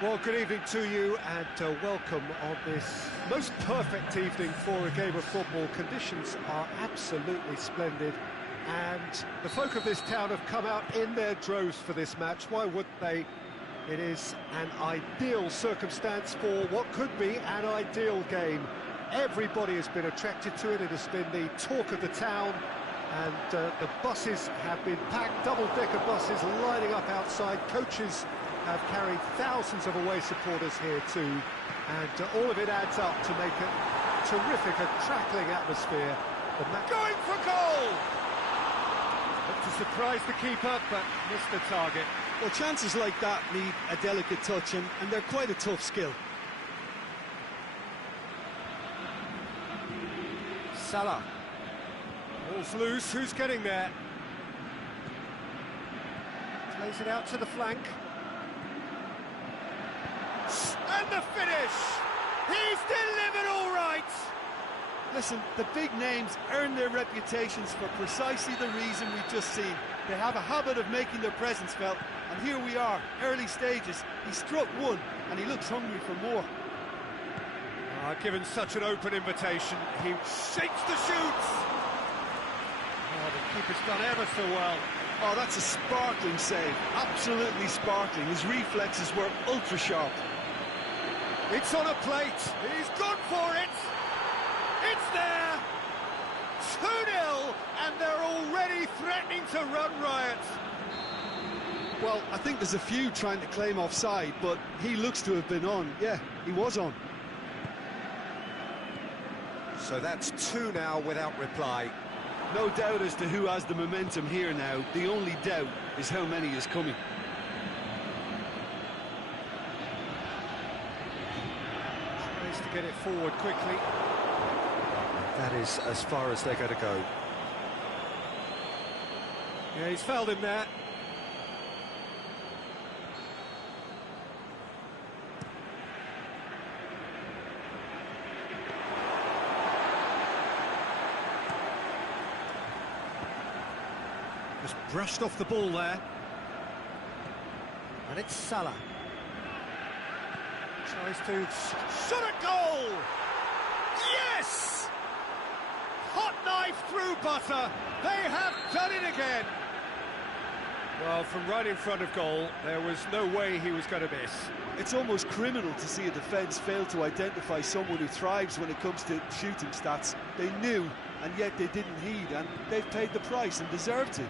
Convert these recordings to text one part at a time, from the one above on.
Well, good evening to you and welcome on this most perfect evening for a game of football. Conditions are absolutely splendid and the folk of this town have come out in their droves for this match. Why wouldn't they? It is an ideal circumstance for what could be an ideal game. Everybody has been attracted to it. It has been the talk of the town, and the buses have been packed, double-decker buses lining up outside. Coaches have carried thousands of away supporters here too, and all of it adds up to make a terrific, crackling atmosphere. Going for goal! Looked to surprise the keeper, but missed the target. Well, chances like that need a delicate touch, and they're quite a tough skill. Salah. Ball's loose, who's getting there? Plays it out to the flank. And the finish! He's delivered all right! Listen, the big names earn their reputations for precisely the reason we've just seen. They have a habit of making their presence felt, and here we are, early stages. He struck one, and he looks hungry for more. Given such an open invitation, he shakes the shoots! Oh, the keeper's done ever so well. Oh, that's a sparkling save, absolutely sparkling. His reflexes were ultra-sharp. It's on a plate, he's gone for it! It's there! 2-0, and they're already threatening to run riot. Well, I think there's a few trying to claim offside, but he looks to have been on. Yeah, he was on. So that's 2 now without reply. No doubt as to who has the momentum here now. The only doubt is how many is coming. Tries to get it forward quickly. That is as far as they're going to go. Yeah, he's fouled him there. Just brushed off the ball there. And it's Salah. Tries to shot a goal! Yes! Hot knife through butter. They have done it again. Well, from right in front of goal, there was no way he was going to miss. It's almost criminal to see a defence fail to identify someone who thrives when it comes to shooting stats. They knew, and yet they didn't heed, and they've paid the price and deserved to.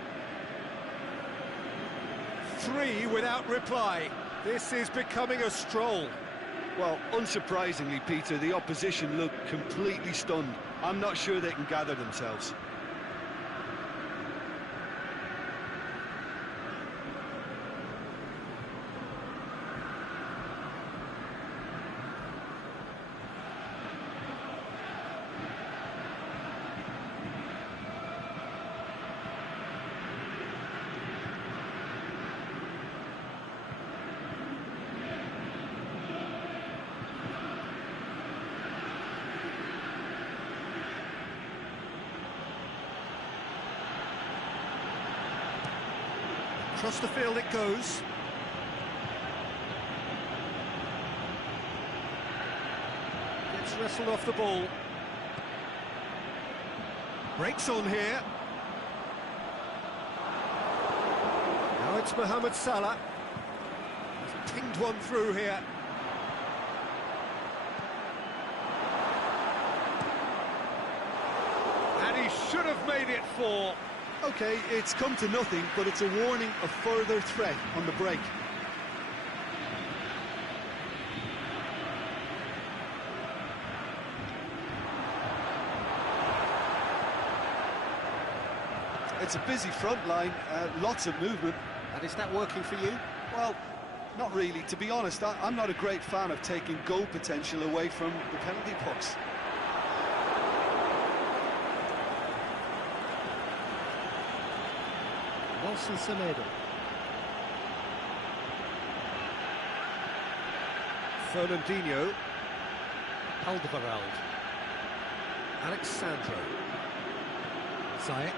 3 without reply. This is becoming a stroll. Well, unsurprisingly, Peter, the opposition look completely stunned. I'm not sure they can gather themselves. Across the field it goes. Gets wrestled off the ball. Breaks on here. Now it's Mohamed Salah. He's pinged one through here. And he should have made it 4. OK, it's come to nothing, but it's a warning of further threat on the break. It's a busy front line, lots of movement. And is that working for you? Well, not really. To be honest, I'm not a great fan of taking goal potential away from the penalty box. Nelson Semedo. Fernandinho. Alderweireld. Alexandro. Ziyech.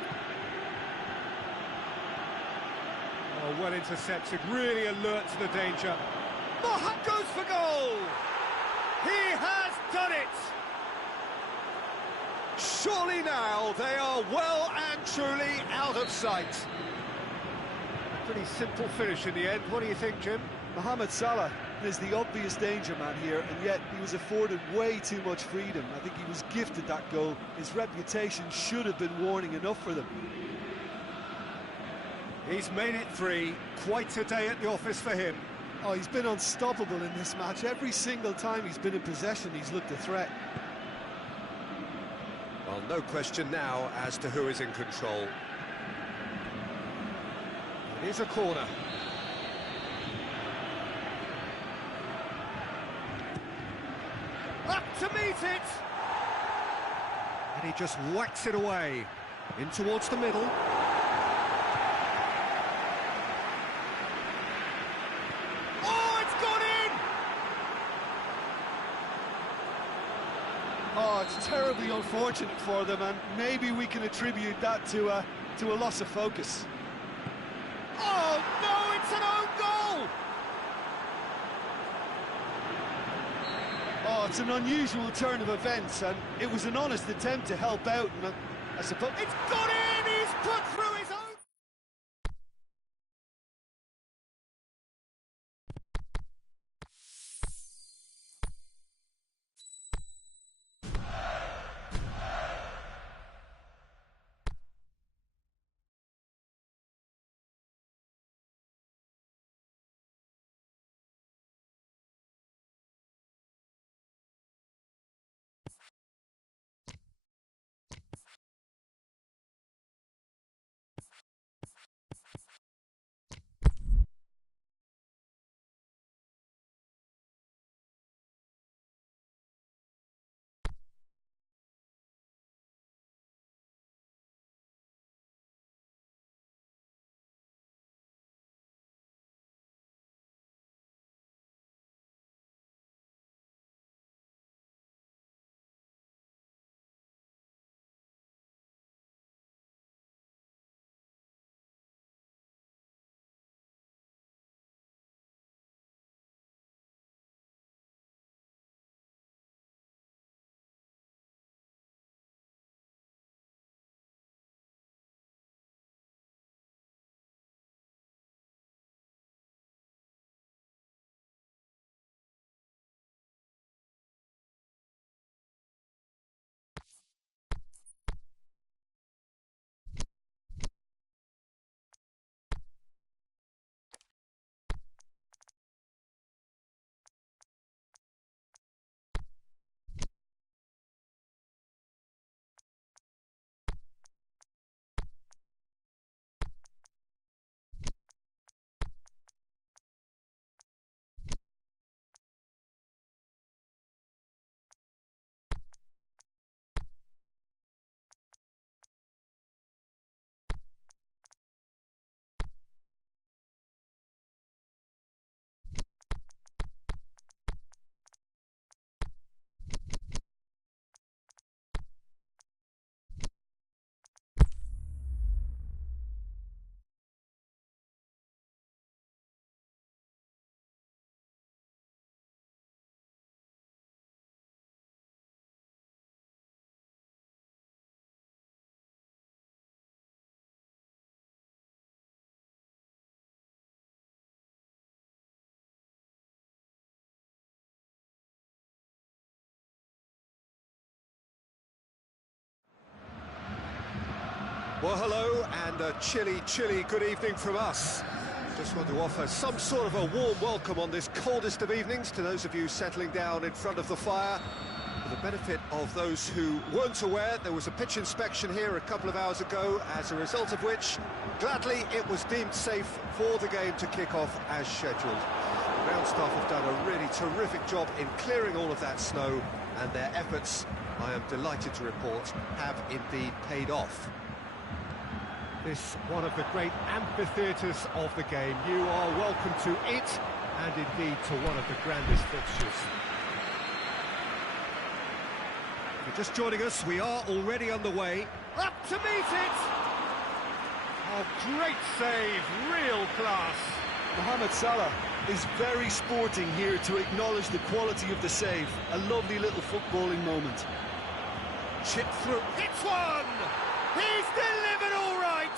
Oh, well intercepted, really alert to the danger. Mohammed goes for goal! He has done it! Surely now they are well and truly out of sight. Pretty simple finish in the end. What do you think, Jim? Mohamed Salah is the obvious danger man here, and yet he was afforded way too much freedom. I think he was gifted that goal. His reputation should have been warning enough for them. He's made it 3. Quite a day at the office for him. Oh, he's been unstoppable in this match. Every single time he's been in possession, he's looked a threat. Well, no question now as to who is in control. It is a corner. Up to meet it! And he just whacks it away. In towards the middle. Oh, it's gone in! Oh, it's terribly unfortunate for them, and maybe we can attribute that to a loss of focus. Oh, no, it's an own goal! Oh, it's an unusual turn of events, and it was an honest attempt to help out, and I suppose... It's gone in! He's put through his own... Well, hello, and a chilly good evening from us. Just want to offer some sort of a warm welcome on this coldest of evenings to those of you settling down in front of the fire. For the benefit of those who weren't aware, there was a pitch inspection here a couple of hours ago, as a result of which, gladly, it was deemed safe for the game to kick off as scheduled. The ground staff have done a really terrific job in clearing all of that snow, and their efforts, I am delighted to report, have indeed paid off. This one of the great amphitheatres of the game. You are welcome to it, and indeed to one of the grandest fixtures. If you're just joining us, we are already underway. Up to meet it! Oh, great save, real class. Mohamed Salah is very sporting here to acknowledge the quality of the save. A lovely little footballing moment. Chip through. It's one! He's delivered all right!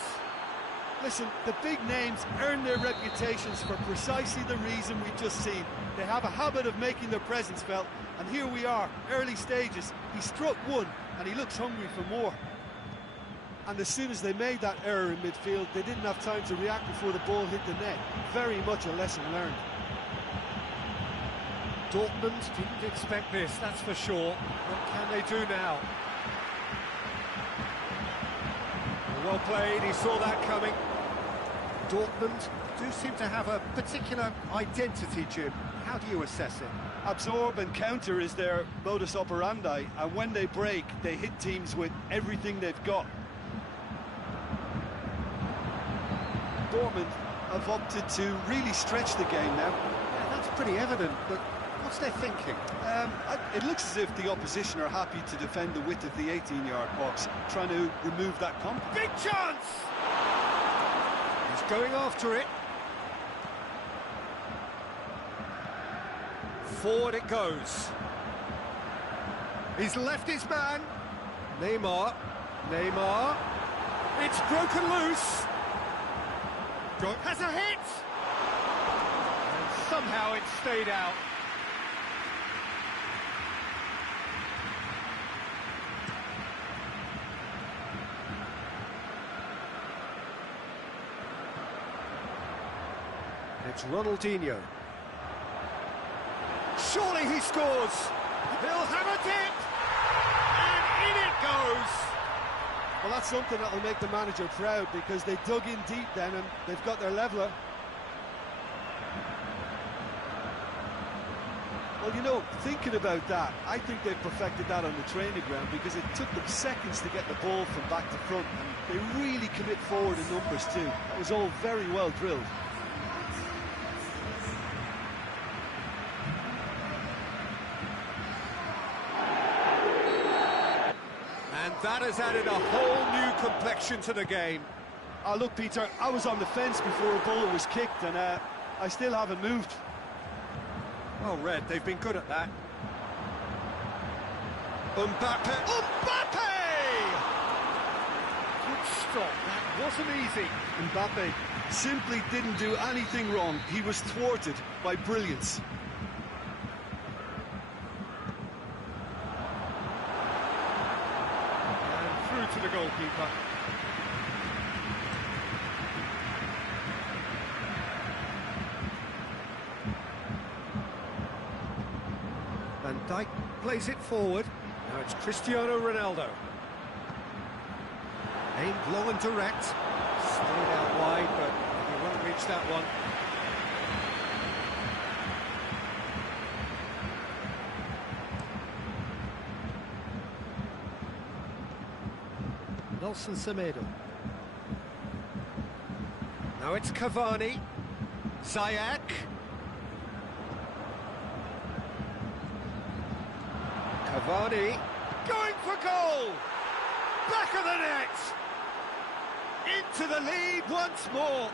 Listen, the big names earn their reputations for precisely the reason we've just seen. They have a habit of making their presence felt, and here we are, early stages. He struck one, and he looks hungry for more. And as soon as they made that error in midfield, they didn't have time to react before the ball hit the net. Very much a lesson learned. Dortmund didn't expect this, that's for sure. What can they do now? Well played, he saw that coming. Dortmund do seem to have a particular identity, Jim. How do you assess it? Absorb and counter is their modus operandi, and when they break, they hit teams with everything they've got. Dortmund have opted to really stretch the game now. Yeah, that's pretty evident, but what's their thinking? It looks as if the opposition are happy to defend the width of the 18-yard box, trying to remove that confidence. Big chance! He's going after it. Forward it goes. He's left his man. Neymar. It's broken loose. Has a hit! And somehow it stayed out. It's Ronaldinho. Surely he scores! He'll have a dip! And in it goes! Well, that's something that'll make the manager proud, because they dug in deep then and they've got their leveller. Well, you know, thinking about that, I think they've perfected that on the training ground, because it took them seconds to get the ball from back to front, and they really commit forward in numbers too. That was all very well drilled. And that has added a whole new complexion to the game. Oh, look, Peter, I was on the fence before a bullet was kicked, and I still haven't moved. Well read, they've been good at that. Mbappe! Good stop, that wasn't easy. Mbappe simply didn't do anything wrong. He was thwarted by brilliance. To the goalkeeper. Van Dijk plays it forward. Now it's Cristiano Ronaldo. Aimed long and direct. Stayed out wide, but he won't reach that one. Nelson Semedo. Now it's Cavani. Ziyech. Cavani. Going for goal! Back of the net! Into the lead once more.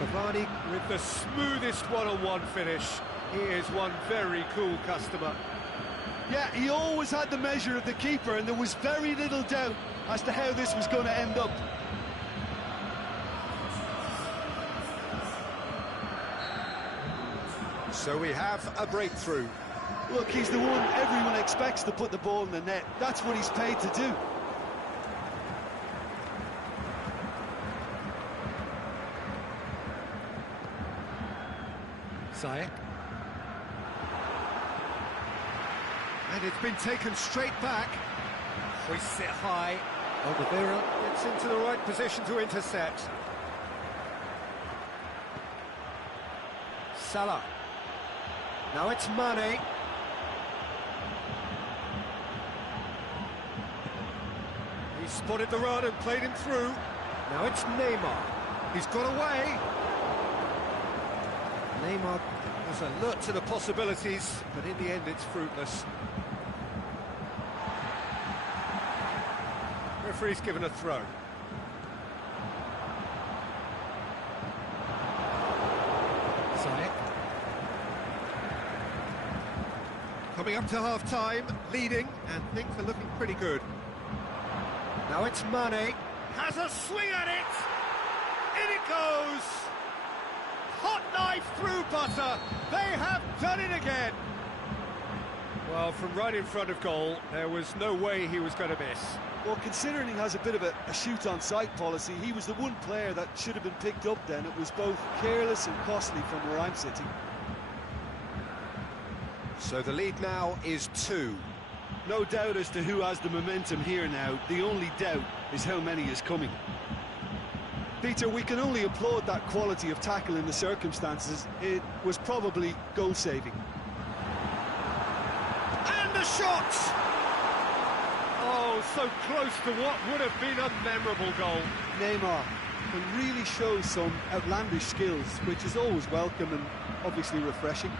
Cavani with the smoothest one-on-one finish. He is one very cool customer. Yeah, he always had the measure of the keeper, and there was very little doubt as to how this was going to end up. So we have a breakthrough. Look, he's the one everyone expects to put the ball in the net. That's what he's paid to do. Ziyech. And it's been taken straight back. Hoists it high. Oliveira gets into the right position to intercept. Salah. Now it's Mane. He spotted the run and played him through. Now it's Neymar. He's got away. Neymar was alert to the possibilities, but in the end it's fruitless. Referee's given a throw. Coming up to half-time, leading, and things are looking pretty good. Now it's Mane. Has a swing at it! In it goes! Hot knife through butter! They have done it again! Well, from right in front of goal, there was no way he was going to miss. Well, considering he has a bit of a shoot-on-sight policy, he was the one player that should have been picked up then. It was both careless and costly from where I'm sitting. So the lead now is 2. No doubt as to who has the momentum here now. The only doubt is how many is coming. Peter, we can only applaud that quality of tackle in the circumstances. It was probably goal-saving. And the shot! Oh, so close to what would have been a memorable goal. Neymar can really show some outlandish skills, which is always welcome and obviously refreshing.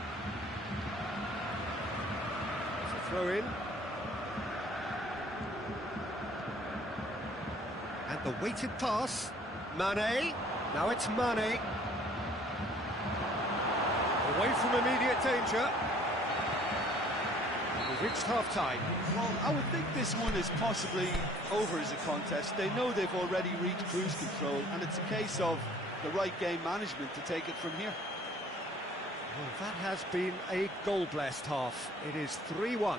Throw in. And the weighted pass. Mane. Now it's Mane. Away from immediate danger. We've reached half-time. Well, I would think this one is possibly over as a contest. They know they've already reached cruise control, and it's a case of the right game management to take it from here. Well, that has been a goal-blessed half. It is 3-1.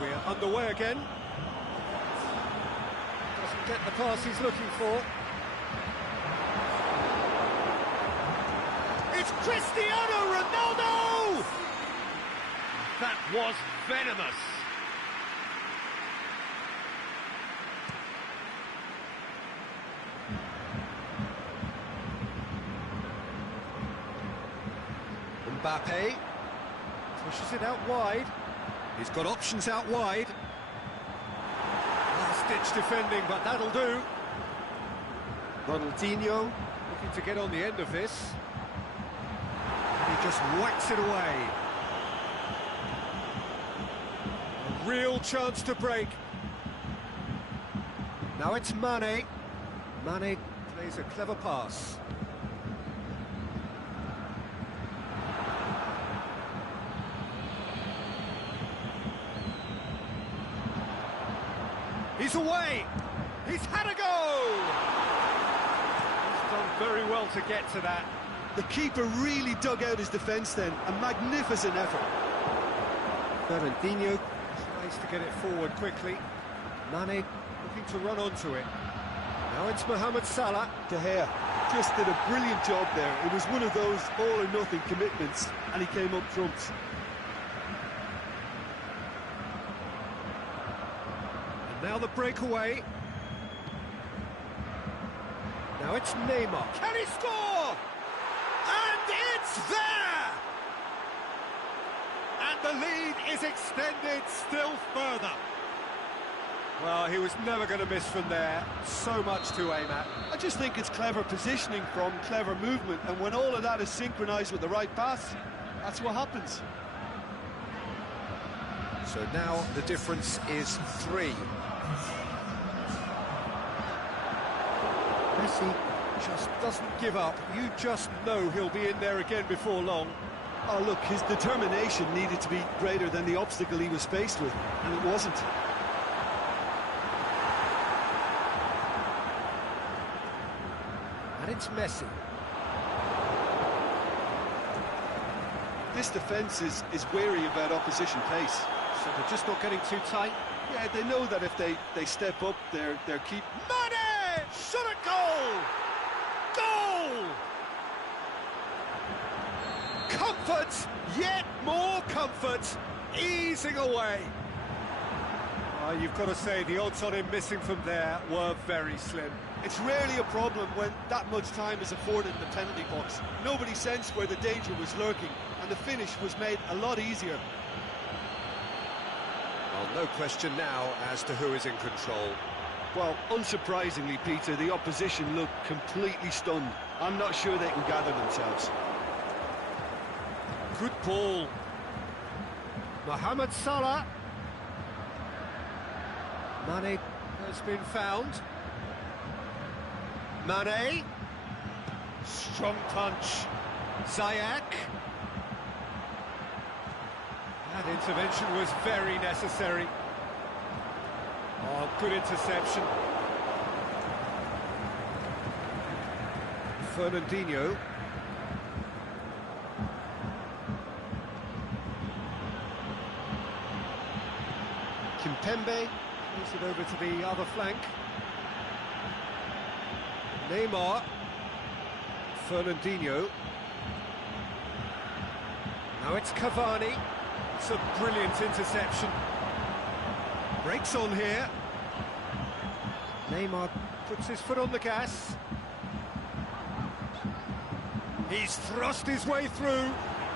We're underway again. Doesn't get the pass he's looking for. It's Cristiano Ronaldo! That was venomous. Mbappe pushes it out wide. He's got options out wide. Last-ditch defending, but that'll do. Ronaldinho looking to get on the end of this. And he just whacks it away. A real chance to break. Now it's Mane. Mane plays a clever pass. He's away! He's had a go! He's done very well to get to that. The keeper really dug out his defence then. A magnificent effort. Ronaldinho tries to get it forward quickly. Mane looking to run onto it. Now it's Mohamed Salah. De Gea just did a brilliant job there. It was one of those all-or-nothing commitments, and he came up trumps. Now the breakaway. Now it's Neymar. Can he score? And it's there! And the lead is extended still further. Well, he was never going to miss from there. So much to aim at. I just think it's clever positioning from clever movement, and when all of that is synchronised with the right pass, that's what happens. So now the difference is 3. Messi just doesn't give up. You just know he'll be in there again before long. Oh, look, his determination needed to be greater than the obstacle he was faced with, and it wasn't. And it's Messi. This defence is wary about opposition pace. So they're just not getting too tight. Yeah, they know that if they step up, they're keep... Mane! Shot at goal! Goal! Comfort, yet more comfort, easing away. You've got to say the odds on him missing from there were very slim. It's rarely a problem when that much time is afforded in the penalty box. Nobody sensed where the danger was lurking, and the finish was made a lot easier. Well, no question now as to who is in control. Well, unsurprisingly, Peter, the opposition look completely stunned. I'm not sure they can gather themselves. Good ball. Mohamed Salah. Mane has been found. Mane. Strong punch. Ziyech. That intervention was very necessary. Oh, good interception. Fernandinho. Kimpembe plays it over to the other flank. Neymar. Fernandinho. Now it's Cavani. It's a brilliant interception. Breaks on here. Neymar puts his foot on the gas. He's thrust his way through.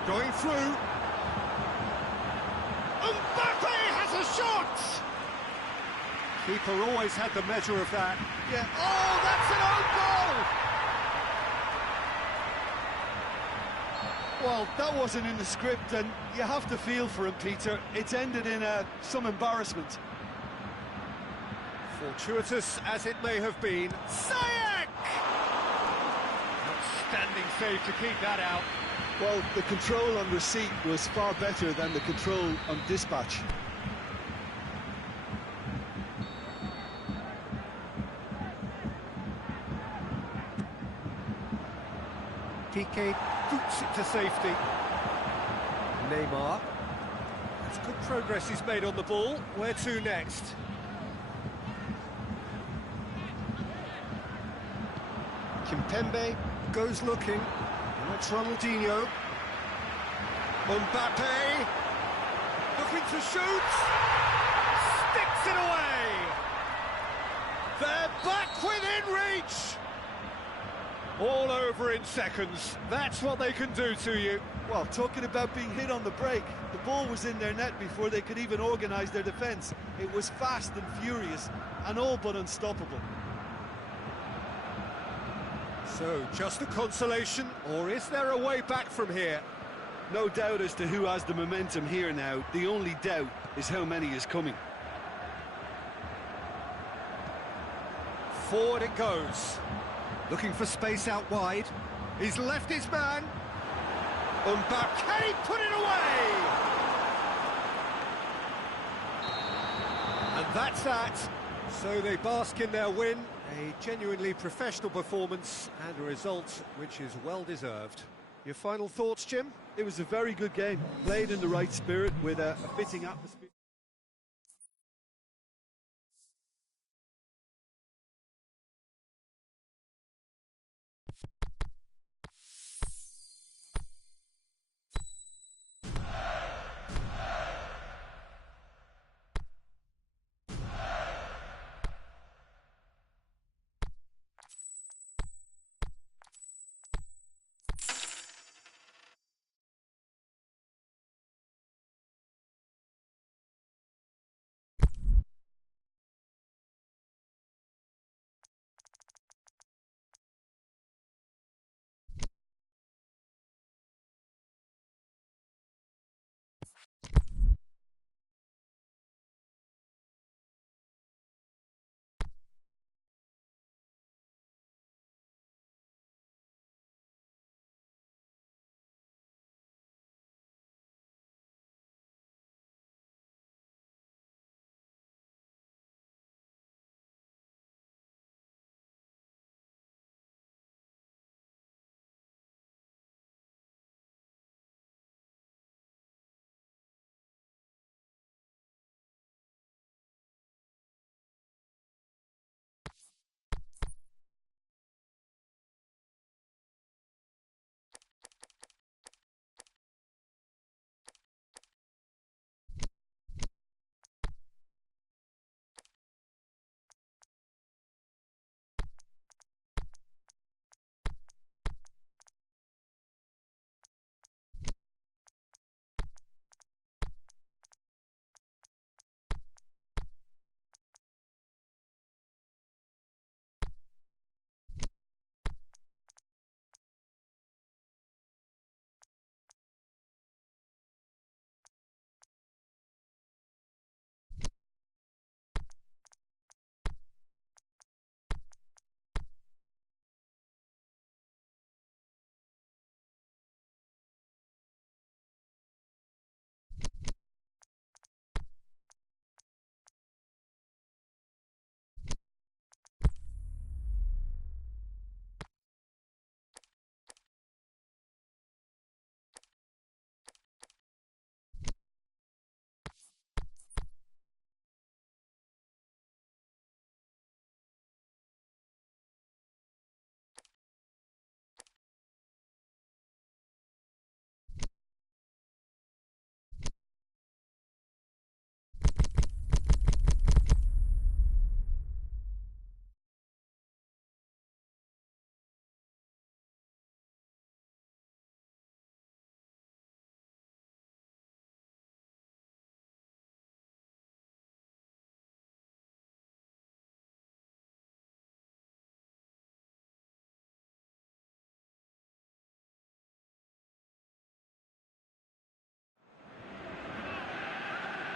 Going through. Mbappe has a shot! Keeper always had the measure of that. Yeah. Oh, that's an own goal! Well, that wasn't in the script, and you have to feel for him, Peter. It's ended in some embarrassment. Fortuitous as it may have been. Ziyech! Outstanding save to keep that out. Well, the control on receipt was far better than the control on dispatch. Piqué boots it to safety. Neymar. That's good progress he's made on the ball. Where to next? Kimpembe goes looking. That's Ronaldinho. Mbappe. Looking to shoot. Sticks it away. They're back within reach. All over in seconds. That's what they can do to you. Well, talking about being hit on the break, the ball was in their net before they could even organise their defence. It was fast and furious, and all but unstoppable. So, just a consolation, or is there a way back from here? No doubt as to who has the momentum here now. The only doubt is how many is coming. Forward it goes. Looking for space out wide. He's left his man. Mbappe, can he put it away? And that's that. So they bask in their win. A genuinely professional performance and a result which is well deserved. Your final thoughts, Jim? It was a very good game, played in the right spirit with a fitting atmosphere.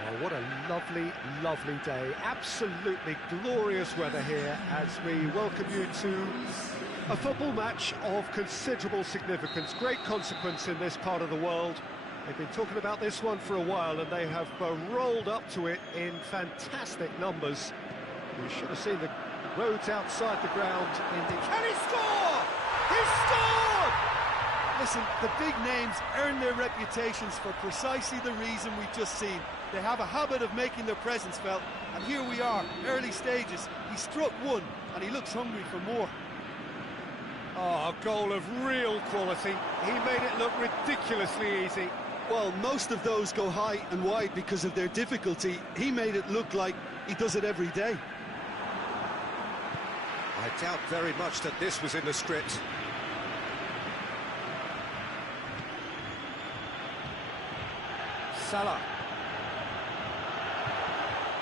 Oh, what a lovely, lovely day. Absolutely glorious weather here as we welcome you to a football match of considerable significance, great consequence in this part of the world. They've been talking about this one for a while and they have rolled up to it in fantastic numbers. We should have seen the roads outside the ground. Can he score? He scored! Listen, the big names earn their reputations for precisely the reason we've just seen. They have a habit of making their presence felt, and here we are, early stages. He struck one, and he looks hungry for more. Oh, a goal of real quality. He made it look ridiculously easy. Well, most of those go high and wide because of their difficulty. He made it look like he does it every day. I doubt very much that this was in the script. Salah.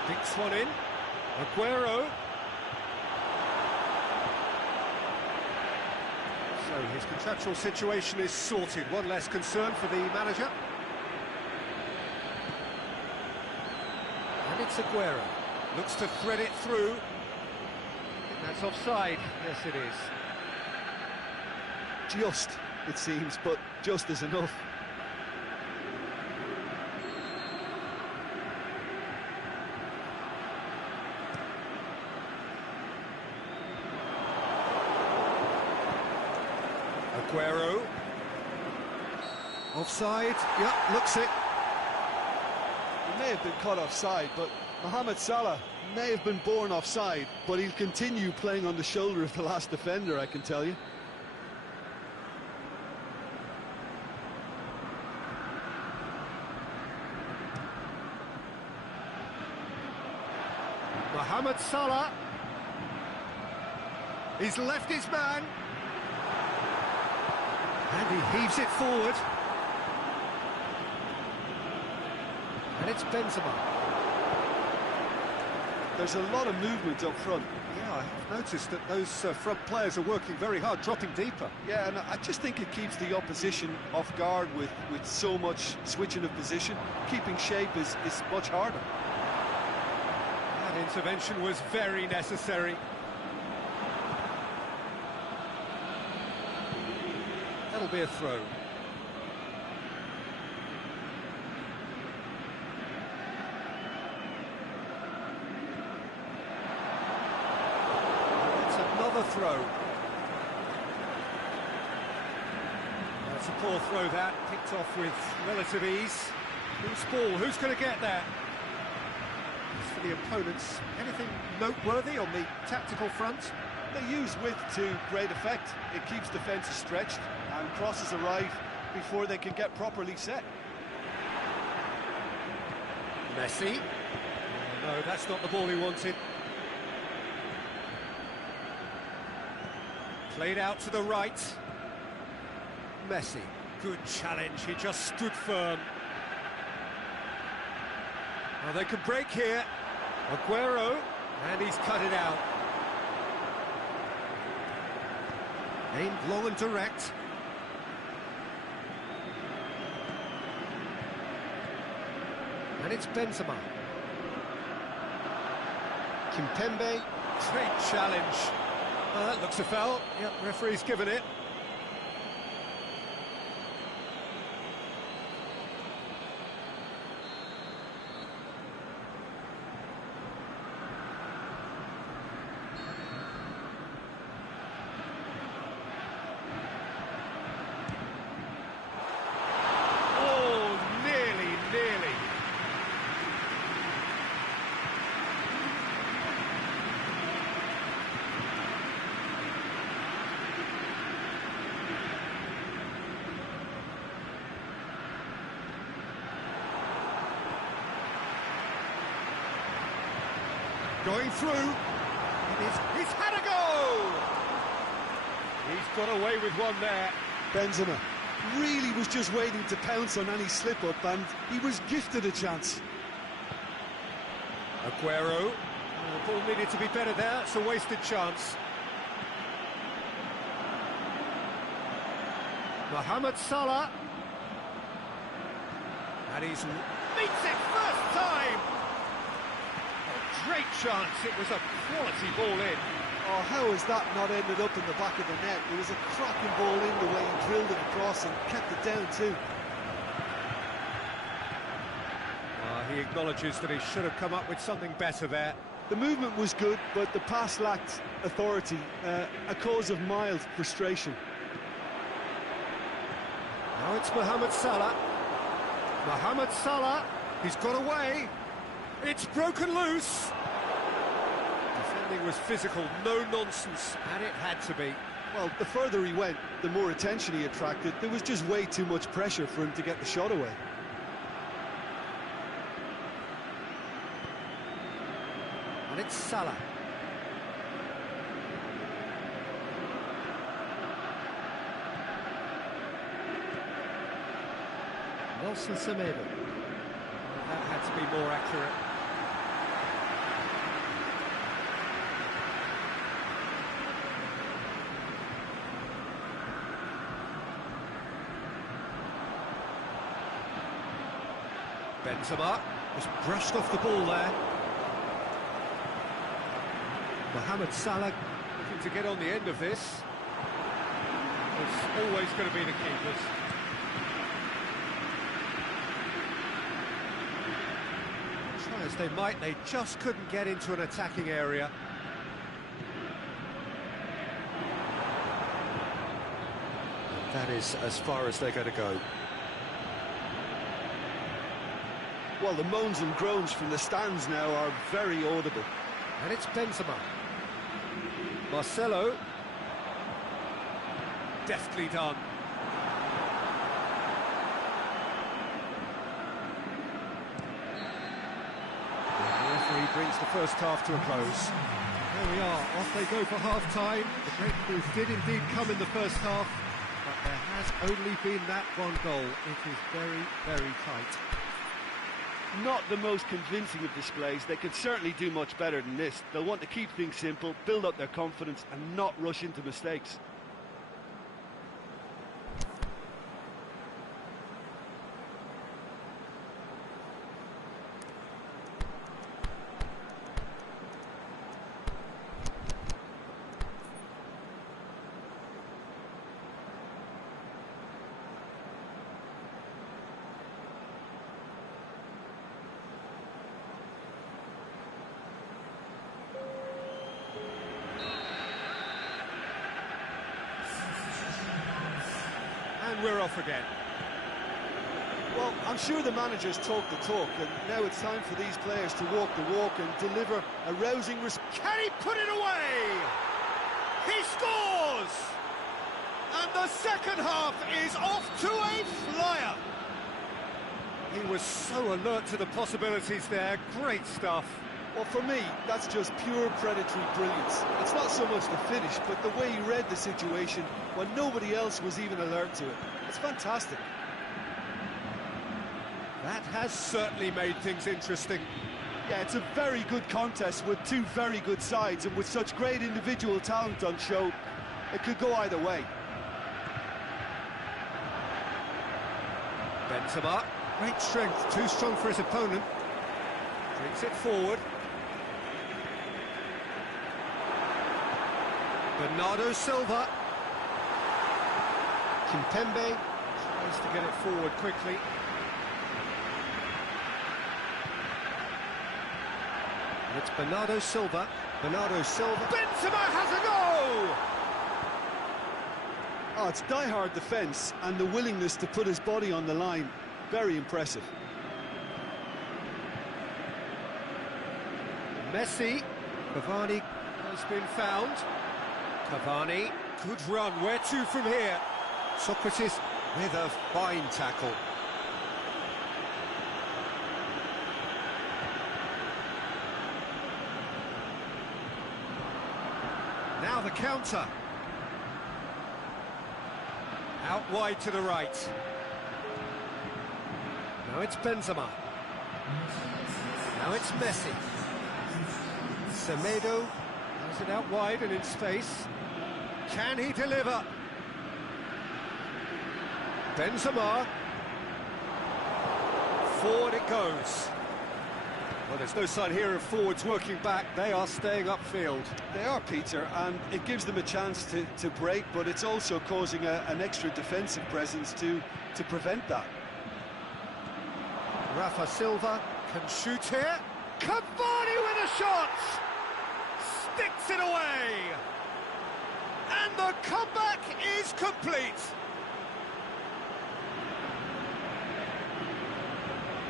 Dinks one in. Aguero. So his contractual situation is sorted. One less concern for the manager. And it's Aguero. Looks to thread it through. I think that's offside. Yes, it is. Just, it seems, but just is enough. Aguero. Offside. Yep, looks it. He may have been caught offside, but Mohamed Salah may have been born offside, but he'll continue playing on the shoulder of the last defender, I can tell you. Mohamed Salah. He's left his man. And he heaves it forward. And it's Benzema. There's a lot of movement up front. Yeah, I have noticed that those front players are working very hard, dropping deeper. Yeah, and I just think it keeps the opposition off guard with so much switching of position. Keeping shape is much harder. That intervention was very necessary. That'll be a throw. That's another throw. That's a poor throw that, picked off with relative ease. Who's ball? Who's going to get that? As for the opponents, anything noteworthy on the tactical front? They use width to great effect. It keeps defences stretched and crosses arrive before they can get properly set. Messi. No, that's not the ball he wanted. Played out to the right. Messi. Good challenge. He just stood firm. Well, they can break here. Aguero. And he's cut it out. Aimed long and direct. And it's Benzema. Kimpembe. Great challenge. That looks a foul. Yep, referee's given it. Going through. He's had a goal! He's got away with one there. Benzema really was just waiting to pounce on any slip-up, and he was gifted a chance. Aguero. The ball needed to be better there. It's a wasted chance. Mohamed Salah. And he's meets it first time. great chance. It was a quality ball in. Oh, how has that not ended up in the back of the net? It was a cracking ball in the way he drilled it across and kept it down too. He acknowledges that he should have come up with something better there. The movement was good, but the pass lacked authority, a cause of mild frustration. Now it's Mohamed Salah. Mohamed Salah, he's got away. It's broken loose. Defending was physical, no nonsense, and it had to be. Well, the further he went, the more attention he attracted. There was just way too much pressure for him to get the shot away. And it's Salah. Nelson Semedo. That had to be more accurate. Benzema was brushed off the ball there. Mohamed Salah looking to get on the end of this. It's always going to be the keepers. Try as they might, they just couldn't get into an attacking area. That is as far as they're going to go. Well, the moans and groans from the stands now are very audible. And it's Benzema. Marcelo. Deftly done. The referee brings the first half to a close. There we are, off they go for half-time. The breakthrough did indeed come in the first half, but there has only been that one goal. It is very, very tight. Not the most convincing of displays. They could certainly do much better than this. They'll want to keep things simple, build up their confidence and not rush into mistakes. And we're off again. Well, I'm sure the managers talk the talk, and now it's time for these players to walk the walk and deliver a rousing response. Can he put it away? He scores! And the second half is off to a flyer. He was so alert to the possibilities there. Great stuff. Well, for me, that's just pure predatory brilliance. It's not so much the finish, but the way he read the situation when nobody else was even alert to it. It's fantastic. That has certainly made things interesting. Yeah, it's a very good contest with two very good sides, and with such great individual talent on show, it could go either way. Benzema, great strength, too strong for his opponent. Brings it forward. Bernardo Silva. Kimpembe tries to get it forward quickly. And it's Bernardo Silva. Bernardo Silva. Benzema has a goal! Oh, it's die-hard defence and the willingness to put his body on the line. Very impressive. Messi. Cavani has been found. Cavani, good run. Where to from here? Socrates with a fine tackle. Now the counter. Out wide to the right. Now it's Benzema. Now it's Messi. Semedo has it out wide and in space. Can he deliver? Benzema. Forward it goes. Well, there's no sign here of forwards working back. They are staying upfield. They are, Peter, and it gives them a chance to break, but it's also causing an extra defensive presence to prevent that. Rafa Silva can shoot here. Cavani with a shot! Sticks it away! And the comeback is complete!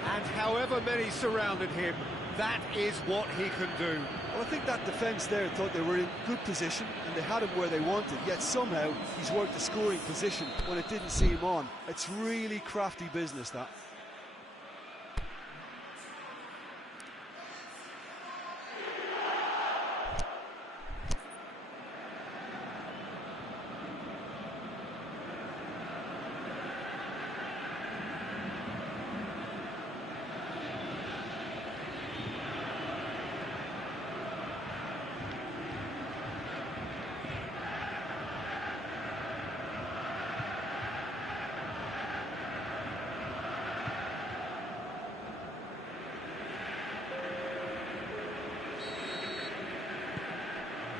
And however many surrounded him, that is what he can do. Well, I think that defence there thought they were in good position and they had him where they wanted, yet somehow he's worked the scoring position when it didn't see him on. It's really crafty business, that.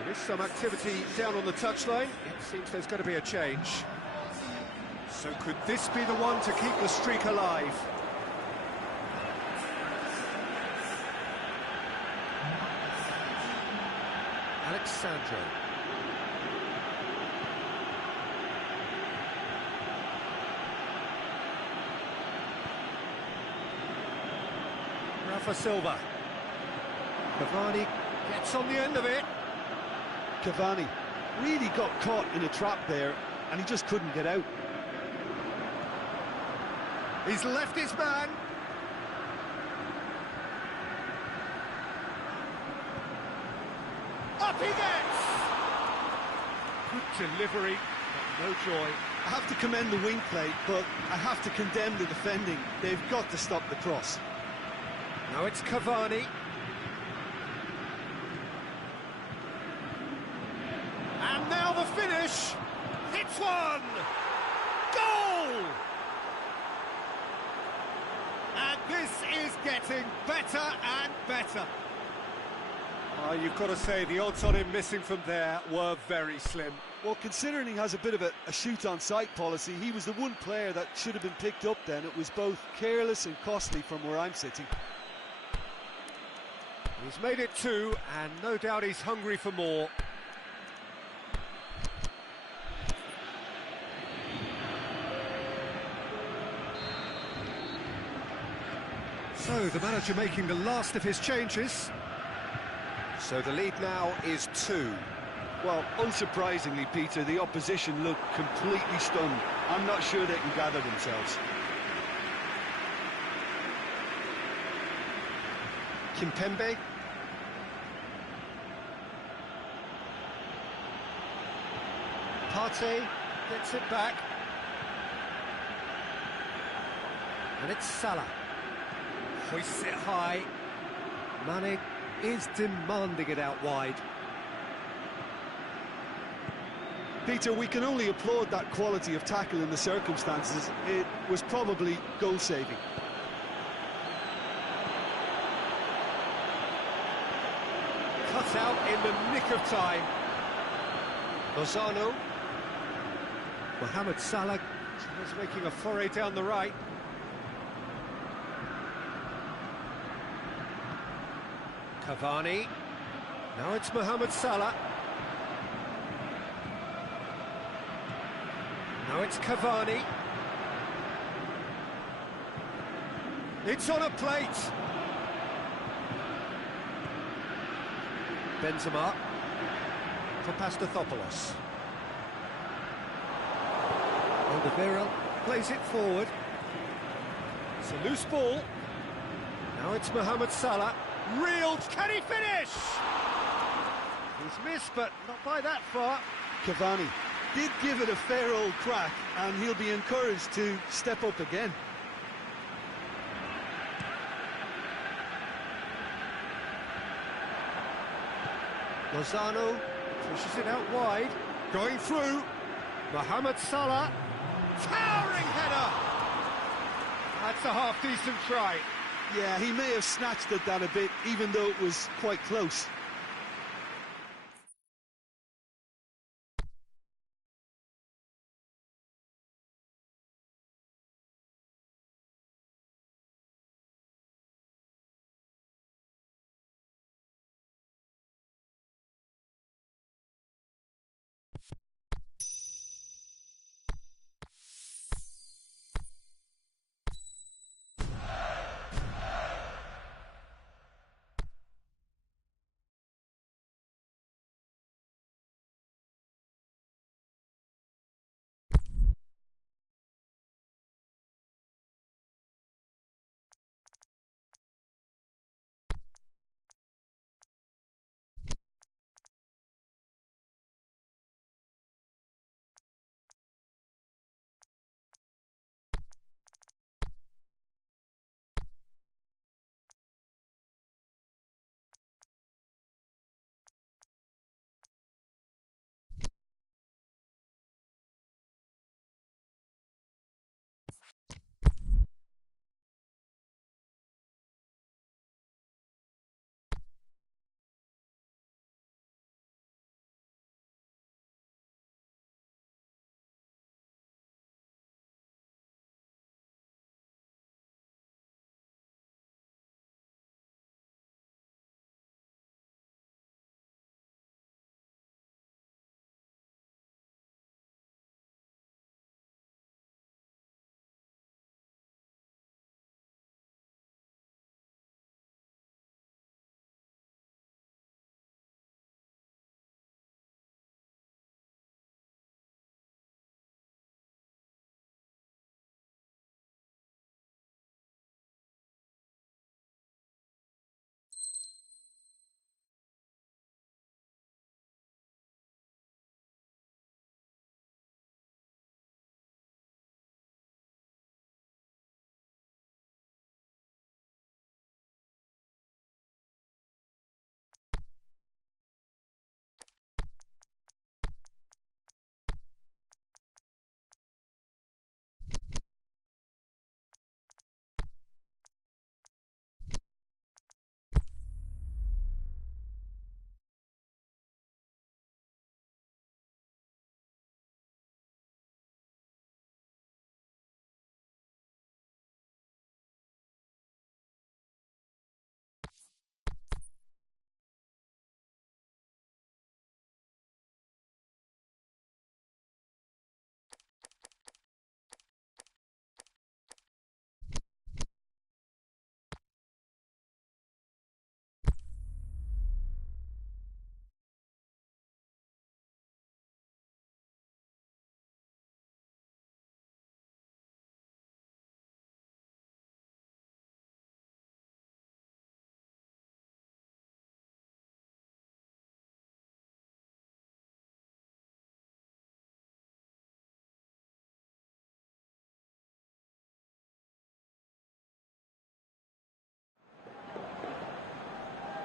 There is some activity down on the touchline. It seems there's going to be a change. So could this be the one to keep the streak alive? Alexandro. Rafa Silva. Cavani gets on the end of it. Cavani really got caught in a trap there and he just couldn't get out. He's left his man. Up he gets! Good delivery, but no joy. I have to commend the wing play, but I have to condemn the defending. They've got to stop the cross. Now it's Cavani. And now the finish. Hits one. Goal! And this is getting better and better. You've got to say the odds on him missing from there were very slim. Well, considering he has a bit of a shoot-on-sight policy, he was the one player that should have been picked up then. It was both careless and costly from where I'm sitting. He's made it two, and no doubt he's hungry for more. So, the manager making the last of his changes. So the lead now is 2. Well, unsurprisingly, Peter, the opposition look completely stunned. I'm not sure they can gather themselves. Kimpembe. Partey gets it back. And it's Salah. Hoists it high. Mane is demanding it out wide. Peter, we can only applaud that quality of tackle in the circumstances. It was probably goal-saving. Cut out in the nick of time. Lozano. Mohamed Salah is making a foray down the right. Cavani. Now it's Mohamed Salah. Now it's Cavani. It's on a plate. Benzema for Pastathopoulos. Alderweireld plays it forward. It's a loose ball. Now it's Mohamed Salah. Reeled, can he finish? He's missed, but not by that far. Cavani did give it a fair old crack, and he'll be encouraged to step up again. Lozano pushes it out wide. Going through. Mohamed Salah. Towering header. That's a half-decent try. Yeah, he may have snatched at that a bit, even though it was quite close.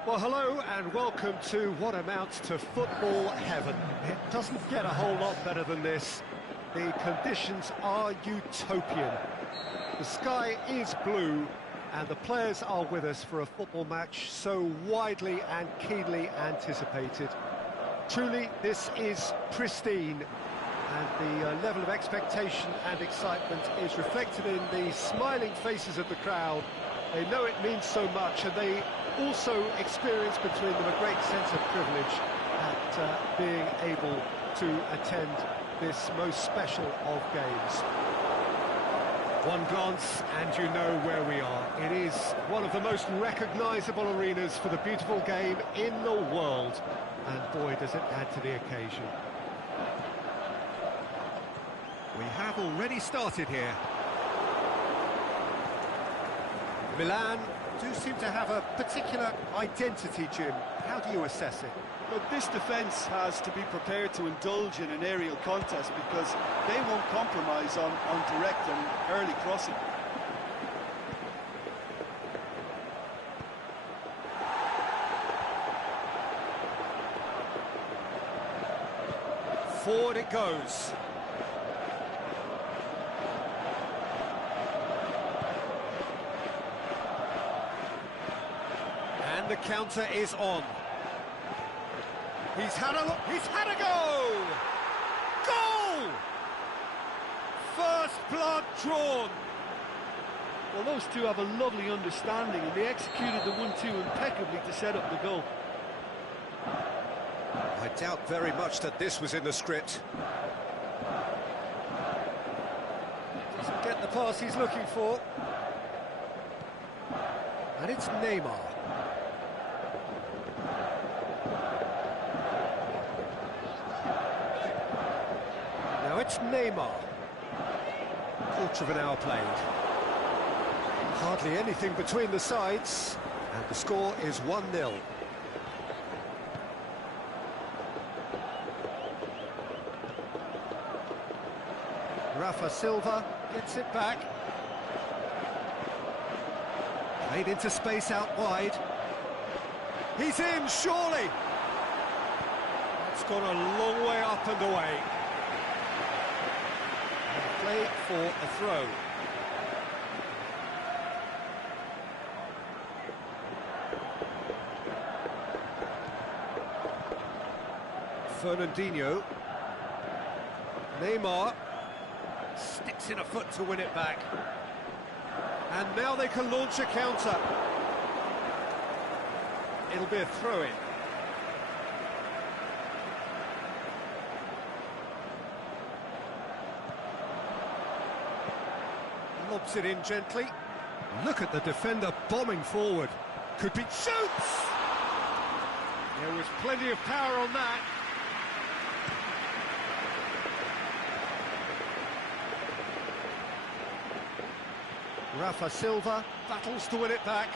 Well, hello and welcome to what amounts to football heaven. It doesn't get a whole lot better than this. The conditions are utopian. The sky is blue and the players are with us for a football match so widely and keenly anticipated. Truly, this is pristine, and the level of expectation and excitement is reflected in the smiling faces of the crowd. They know it means so much, and they also experience between them a great sense of privilege at being able to attend this most special of games. One glance and you know where we are. It is one of the most recognisable arenas for the beautiful game in the world, and boy does it add to the occasion. We have already started here. Milan do seem to have a particular identity, Jim. How do you assess it? Look, this defence has to be prepared to indulge in an aerial contest because they won't compromise on direct and early crossing. Forward it goes. the counter is on. He's had a go! Goal! First blood drawn. Well, those two have a lovely understanding, and they executed the 1-2 impeccably to set up the goal. I doubt very much that this was in the script. Doesn't get the pass he's looking for. And it's Neymar. Now it's Neymar. Quarter of an hour played. Hardly anything between the sides, and the score is 1-0. Rafa Silva gets it back. Played into space out wide. He's in, surely! It's gone a long way up and away. And play for a throw. Fernandinho. Neymar sticks in a foot to win it back. And now they can launch a counter. It'll be a throw-in. Lobs it in gently. Look at the defender bombing forward. Could be... Shoots! There was plenty of power on that. Rafa Silva battles to win it back.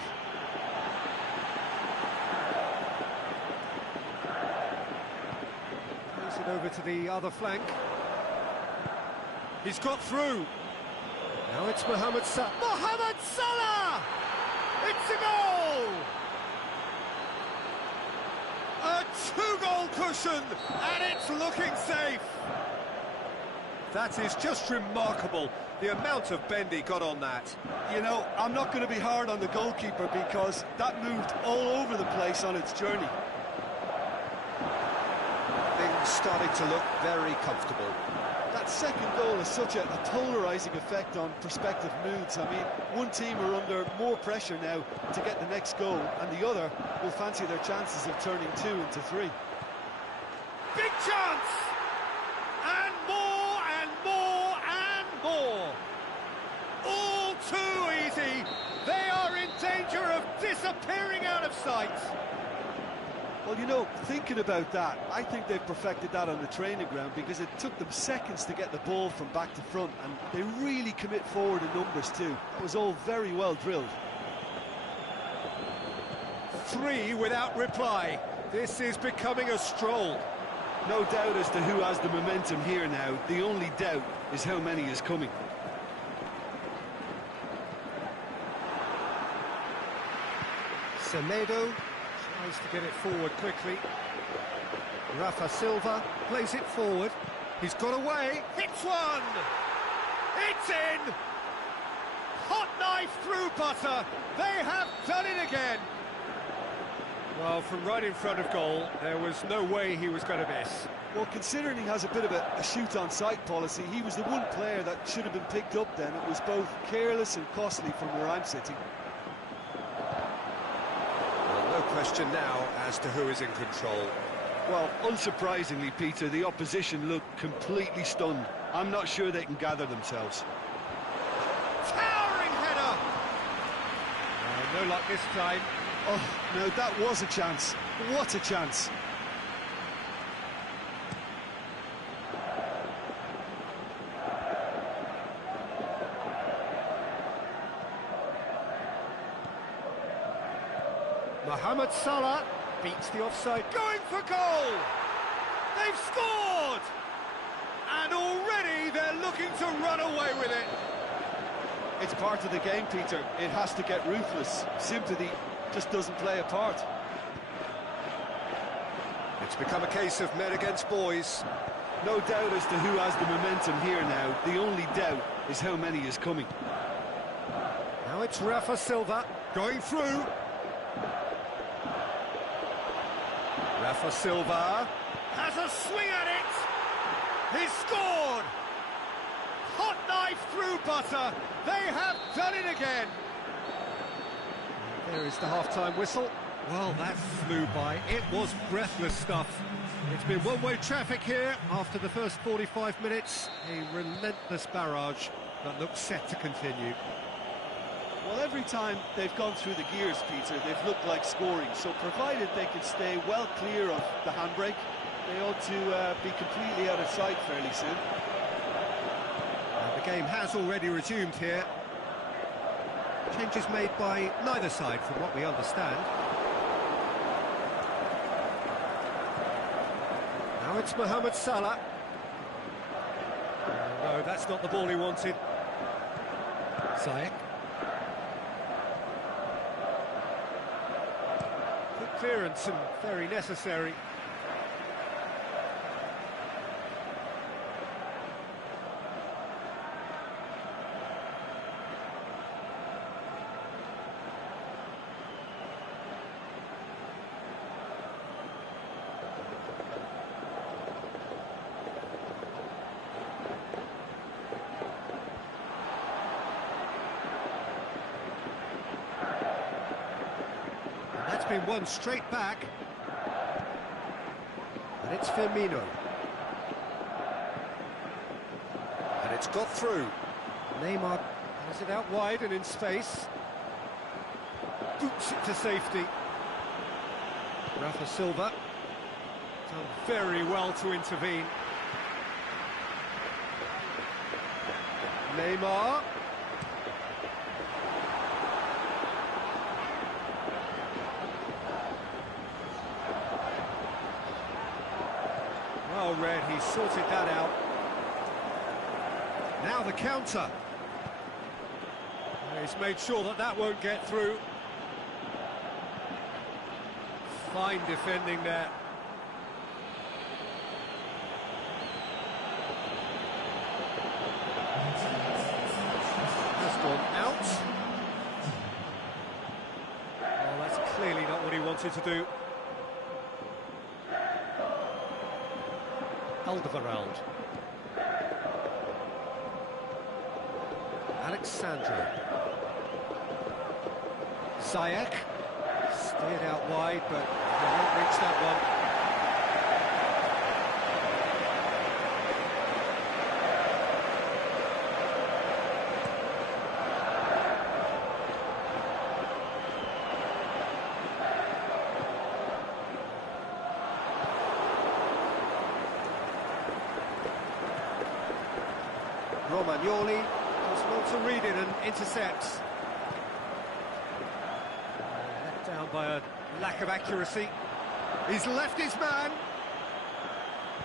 Plays it over to the other flank. He's got through. Now it's Mohamed Salah. Mohamed Salah! It's a goal! A two-goal cushion, and it's looking safe. That is just remarkable, the amount of bend he got on that. You know, I'm not going to be hard on the goalkeeper because that moved all over the place on its journey. Things starting to look very comfortable. That second goal has such a polarising effect on prospective moods. I mean, one team are under more pressure now to get the next goal, and the other will fancy their chances of turning 2 into 3. Big chance! And more, and more, and more! All too easy! They are in danger of disappearing out of sight! Well, you know, thinking about that, I think they've perfected that on the training ground because it took them seconds to get the ball from back to front, and they really commit forward in numbers too. It was all very well drilled. 3 without reply. This is becoming a stroll. No doubt as to who has the momentum here now. The only doubt is how many is coming. Semedo tries to get it forward quickly. Rafa Silva plays it forward. He's got away. Hits one! It's in! Hot knife through butter. They have done it again. Well, from right in front of goal, there was no way he was going to miss. Well, considering he has a bit of a shoot-on-sight policy, he was the one player that should have been picked up then. It was both careless and costly from where I'm sitting. Well, no question now as to who is in control. Well, unsurprisingly, Peter, the opposition looked completely stunned. I'm not sure they can gather themselves. Towering header! No luck this time. Oh, no, that was a chance. What a chance. Mohamed Salah beats the offside, going for goal! They've scored! And already they're looking to run away with it. It's part of the game, Peter. It has to get ruthless. Sympathy just doesn't play a part. It's become a case of men against boys. No doubt as to who has the momentum here now. The only doubt is how many is coming. Now it's Rafa Silva going through. Rafa Silva has a swing at it. He's scored. Hot knife through butter. They have done it again. There is the half-time whistle. Well, that flew by. It was breathless stuff. It's been one-way traffic here after the first 45 minutes. A relentless barrage that looks set to continue. Well, every time they've gone through the gears, Peter, they've looked like scoring. So provided they can stay well clear of the handbrake, they ought to be completely out of sight fairly soon. And the game has already resumed here. Changes made by neither side from what we understand. Now it's Mohamed Salah. No, that's not the ball he wanted. Ziyech. Good clearance and very necessary. That's been won straight back. And it's Firmino. And it's got through. Neymar has it out wide and in space. Boots it to safety. Rafa Silva done very well to intervene. Neymar. Well read, he sorted that out. Now the counter. He's made sure that that won't get through. Fine defending there. Has gone out. Oh, that's clearly not what he wanted to do. Alderweireld. Alexandro. Ziyech. Steered out wide, but they won't reach that one. Romagnoli does well to read it and intercepts. Let down by a lack of accuracy. He's left his man.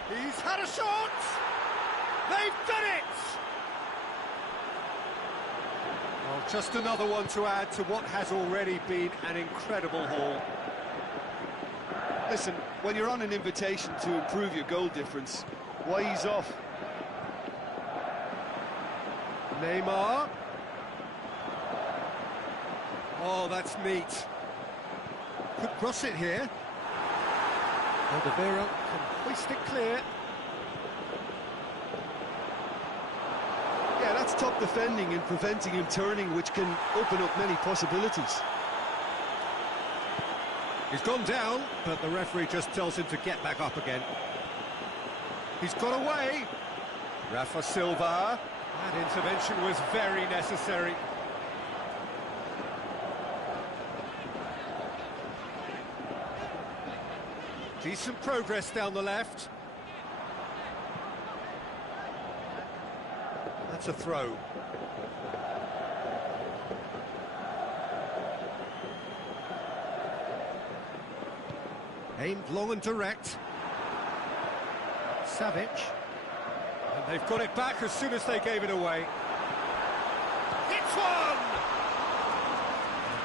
He's had a shot. They've done it. Well, just another one to add to what has already been an incredible haul. Listen, when you're on an invitation to improve your goal difference, why ease off? Neymar. Oh, that's neat. Could cross it here. Alderweireld can hoist it clear. Yeah, that's top defending and preventing him turning, which can open up many possibilities. He's gone down, but the referee just tells him to get back up again. He's got away. Rafa Silva. That intervention was very necessary. Decent progress down the left. That's a throw. Aimed long and direct. Savic. And they've got it back as soon as they gave it away. It's one!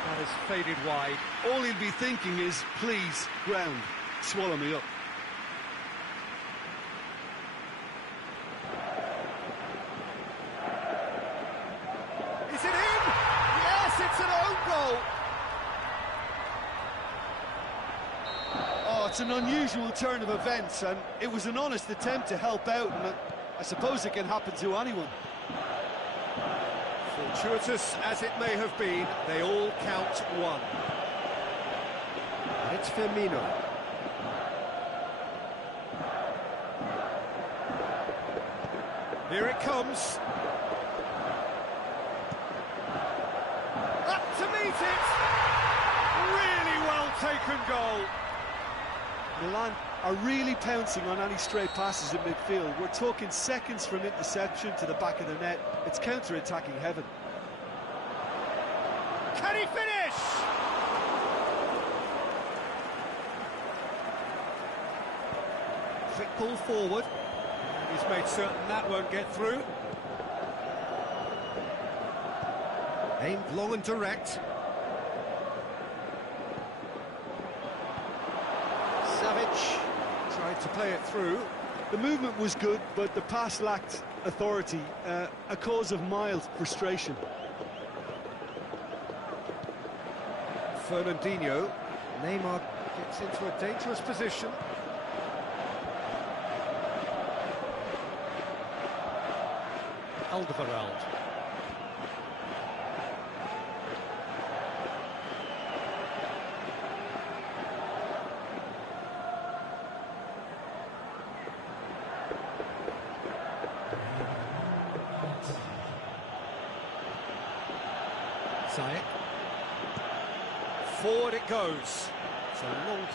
That has faded wide. All he'll be thinking is, please, ground, swallow me up. Is it in? Yes, it's an own goal. Oh, That's an unusual turn of events, and it was an honest attempt to help out, and I suppose it can happen to anyone. Fortuitous as it may have been, they all count one. And it's Firmino. Here it comes. Up to meet it! Really well taken goal. Milan are really pouncing on any stray passes in midfield. We're talking seconds from interception to the back of the net. It's counter-attacking heaven. Can he finish? Quick ball forward. And he's made certain that won't get through. Aimed long and direct. Savic tried to play it through. The movement was good, but the pass lacked authority, a cause of mild frustration. Fernandinho. Neymar gets into a dangerous position. Alderweireld. Zayek. Forward it goes. It's a long...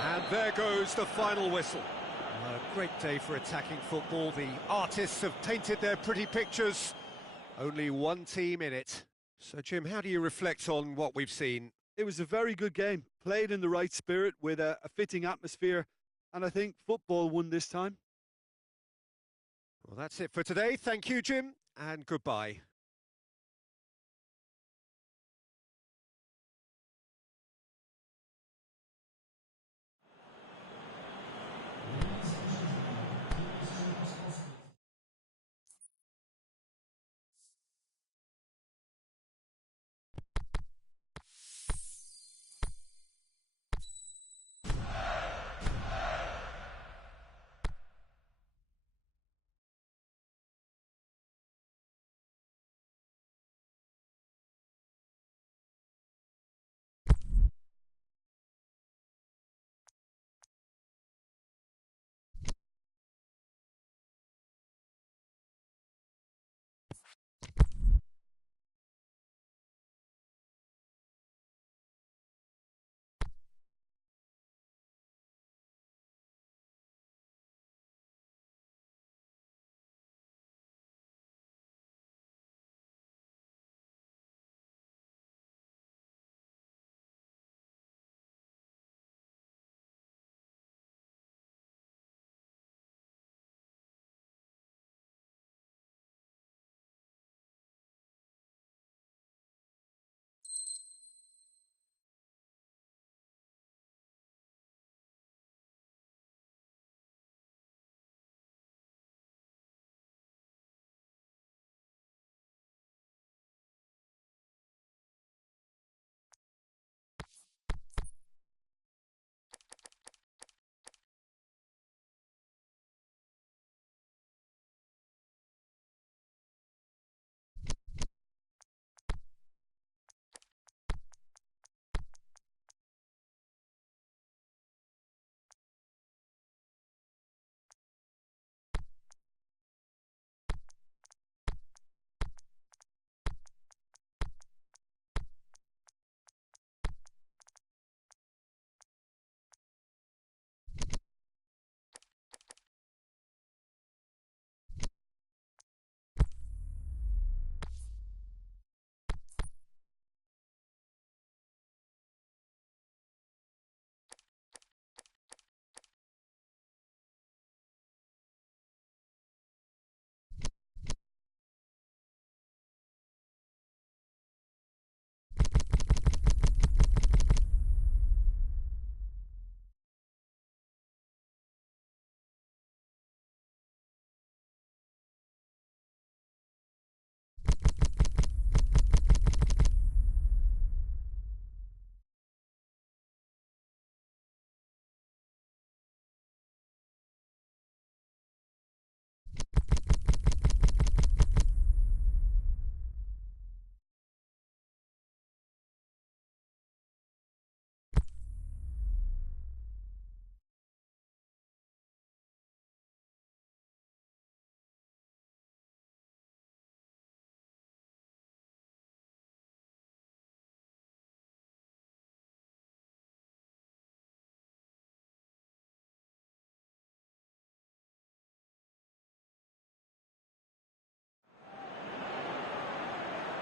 And there goes the final whistle. A great day for attacking football. The artists have painted their pretty pictures. Only one team in it. So, Jim, how do you reflect on what we've seen? It was a very good game, played in the right spirit with a fitting atmosphere, and I think football won this time. Well, that's it for today. Thank you, Jim, and goodbye.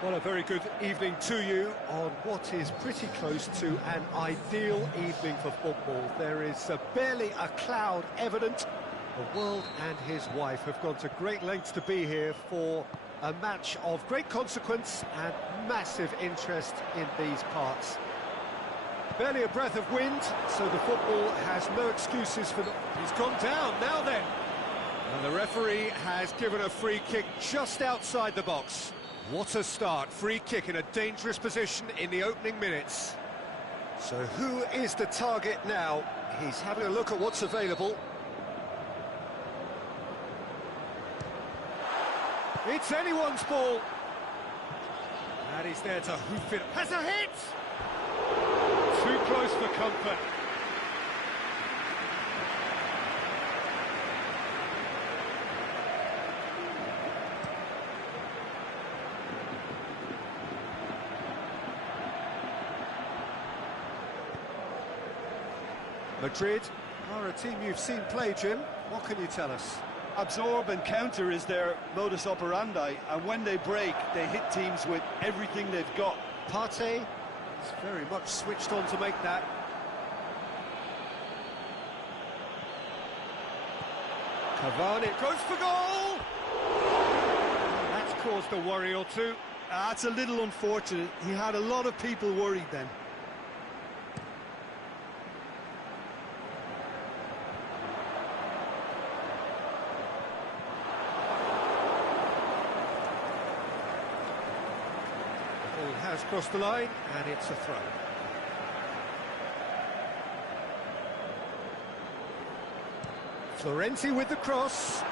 Well, a very good evening to you on what is pretty close to an ideal evening for football. There is barely a cloud evident. The world and his wife have gone to great lengths to be here for a match of great consequence and massive interest in these parts. Barely a breath of wind, so the football has no excuses for the... He's gone down, now then. And the referee has given a free kick just outside the box. What a start, free kick in a dangerous position in the opening minutes. So who is the target now? He's having a look at what's available. It's anyone's ball. And he's there to hoof it. Has a hit! Too close for comfort. Madrid are a team you've seen play, Jim. What can you tell us? Absorb and counter is their modus operandi, and when they break, they hit teams with everything they've got. Partey is very much switched on to make that. Cavani goes for goal! That's caused a worry or two. That's a little unfortunate. He had a lot of people worried then. Has crossed the line, and it's a throw. Florenzi with the cross.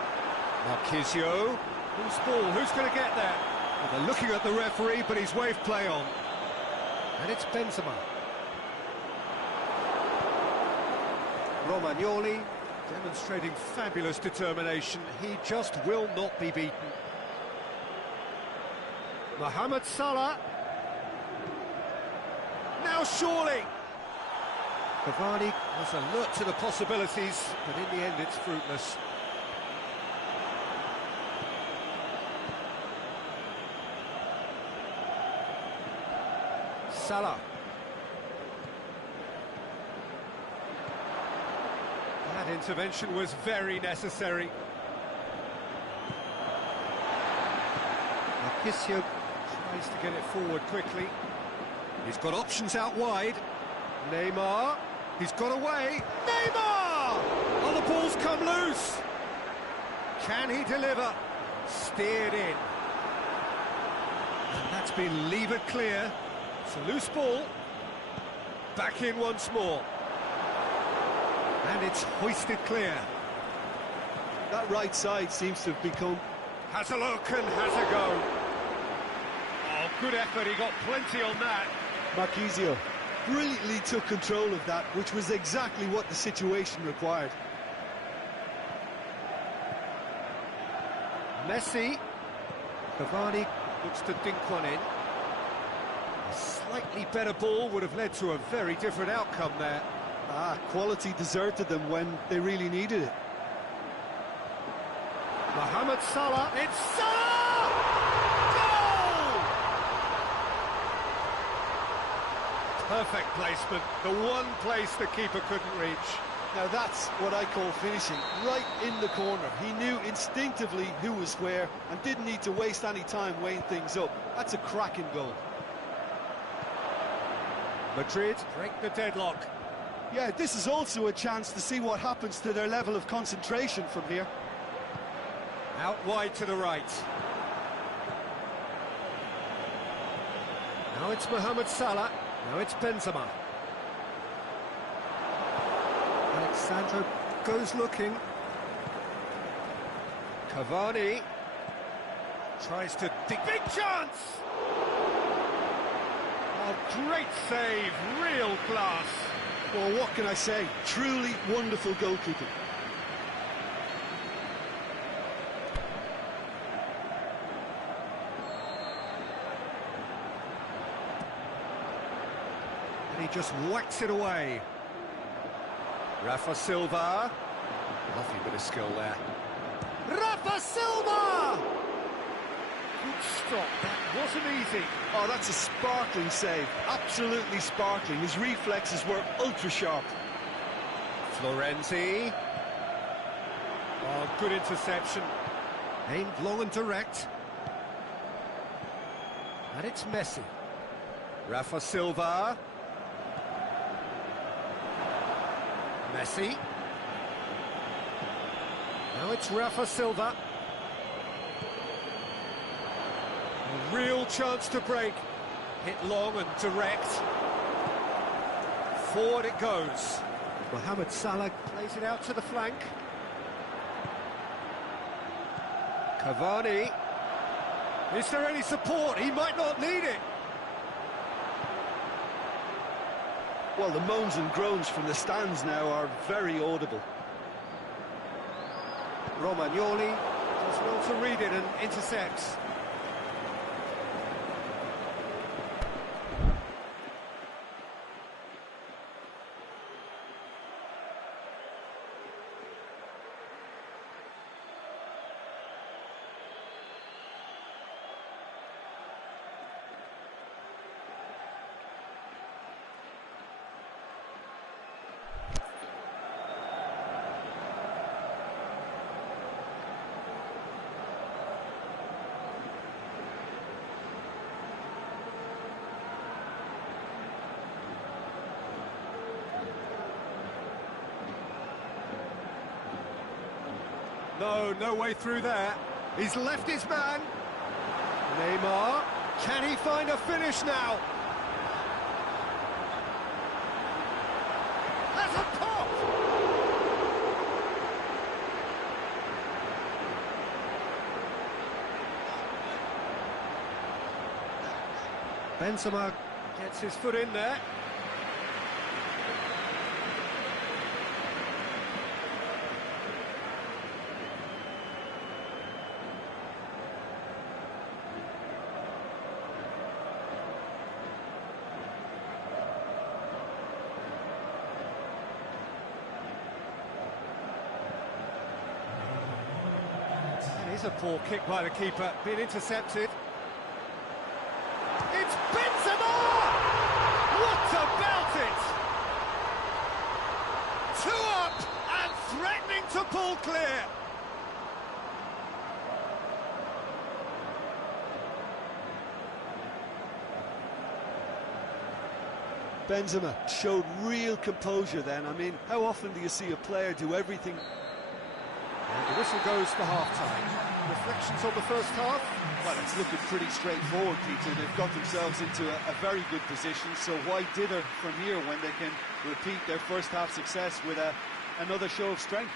Marquisio. Who's ball? Who's going to get there? Well, they're looking at the referee, but he's waved play on. And it's Benzema. Romagnoli demonstrating fabulous determination. He just will not be beaten. Mohamed Salah. Now surely! Cavani was alert to the possibilities, but in the end it's fruitless. Salah. That intervention was very necessary. Marquisio tries to get it forward quickly. He's got options out wide. Neymar, he's got away. Neymar! Oh, the ball's come loose. Can he deliver? Steered in. And that's been levered clear. It's a loose ball. Back in once more. And it's hoisted clear. That right side seems to have become... Has a look and has a go. Oh, good effort, he got plenty on that. Marquisio brilliantly took control of that, which was exactly what the situation required. Messi. Cavani looks to dink one in. A slightly better ball would have led to a very different outcome there. Quality deserted them when they really needed it. Mohamed Salah. It's Salah! Perfect placement, the one place the keeper couldn't reach. Now that's what I call finishing, right in the corner. He knew instinctively who was where and didn't need to waste any time weighing things up. That's a cracking goal. Madrid break the deadlock. Yeah, this is also a chance to see what happens to their level of concentration from here. Out wide to the right. Now it's Mohamed Salah. Now it's Benzema. Alexandro goes looking. Cavani tries to dig. Big chance! Oh, great save, real class. Well, what can I say? Truly wonderful goalkeeping. And he just whacks it away. Rafa Silva. Lovely bit of skill there. Rafa Silva! Good stop. That wasn't easy. Oh, that's a sparkling save. Absolutely sparkling. His reflexes were ultra-sharp. Florenzi. Oh, good interception. Aimed long and direct. And it's Messi. Rafa Silva. Messi. Now it's Rafa Silva. A real chance to break. Hit long and direct. Forward it goes. Mohamed Salah plays it out to the flank. Cavani. Is there any support? He might not need it. Well, the moans and groans from the stands now are very audible. Romagnoli does well to read it and intercepts. No way through there. He's left his man. Neymar, can he find a finish now? That's a pop! Benzema gets his foot in there. A poor kick by the keeper, being intercepted. It's Benzema! What about it? 2 up and threatening to pull clear. Benzema showed real composure then. I mean, how often do you see a player do everything? And the whistle goes for half-time. Reflections on the first half? Well, it's looking pretty straightforward, Peter. They've got themselves into a very good position, so why dither from here when they can repeat their first half success with another show of strength?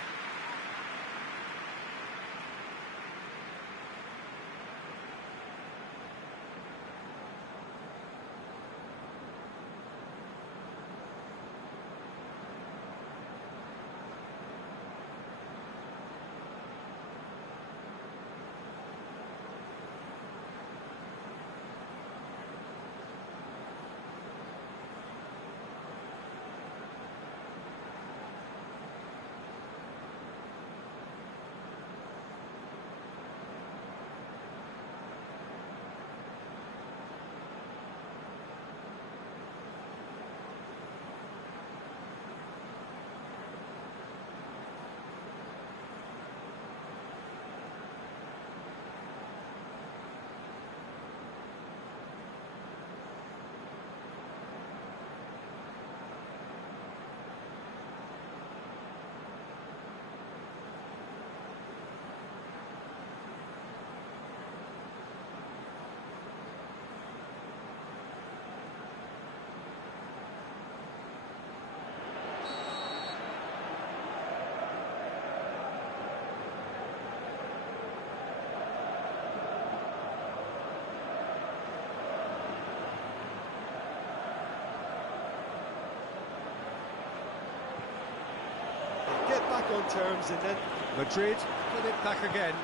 Back on terms, and then Madrid get it back again.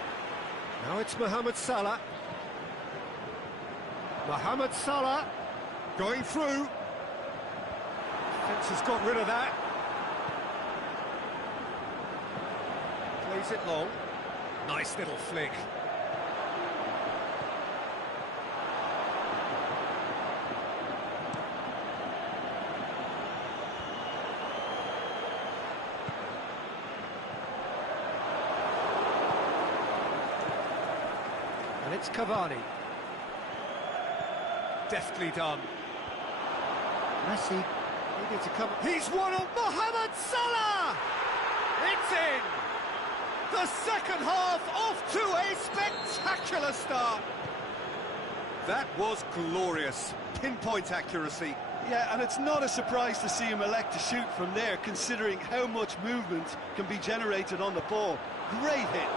Now it's Mohamed Salah. Mohamed Salah going through. Defence has got rid of that. Plays it long. Nice little flick. And it's Cavani. Deftly done. Messi needed to come. He's won on Mohamed Salah! It's in! The second half off to a spectacular start. That was glorious. Pinpoint accuracy. Yeah, and it's not a surprise to see him elect to shoot from there, considering how much movement can be generated on the ball. Great hit.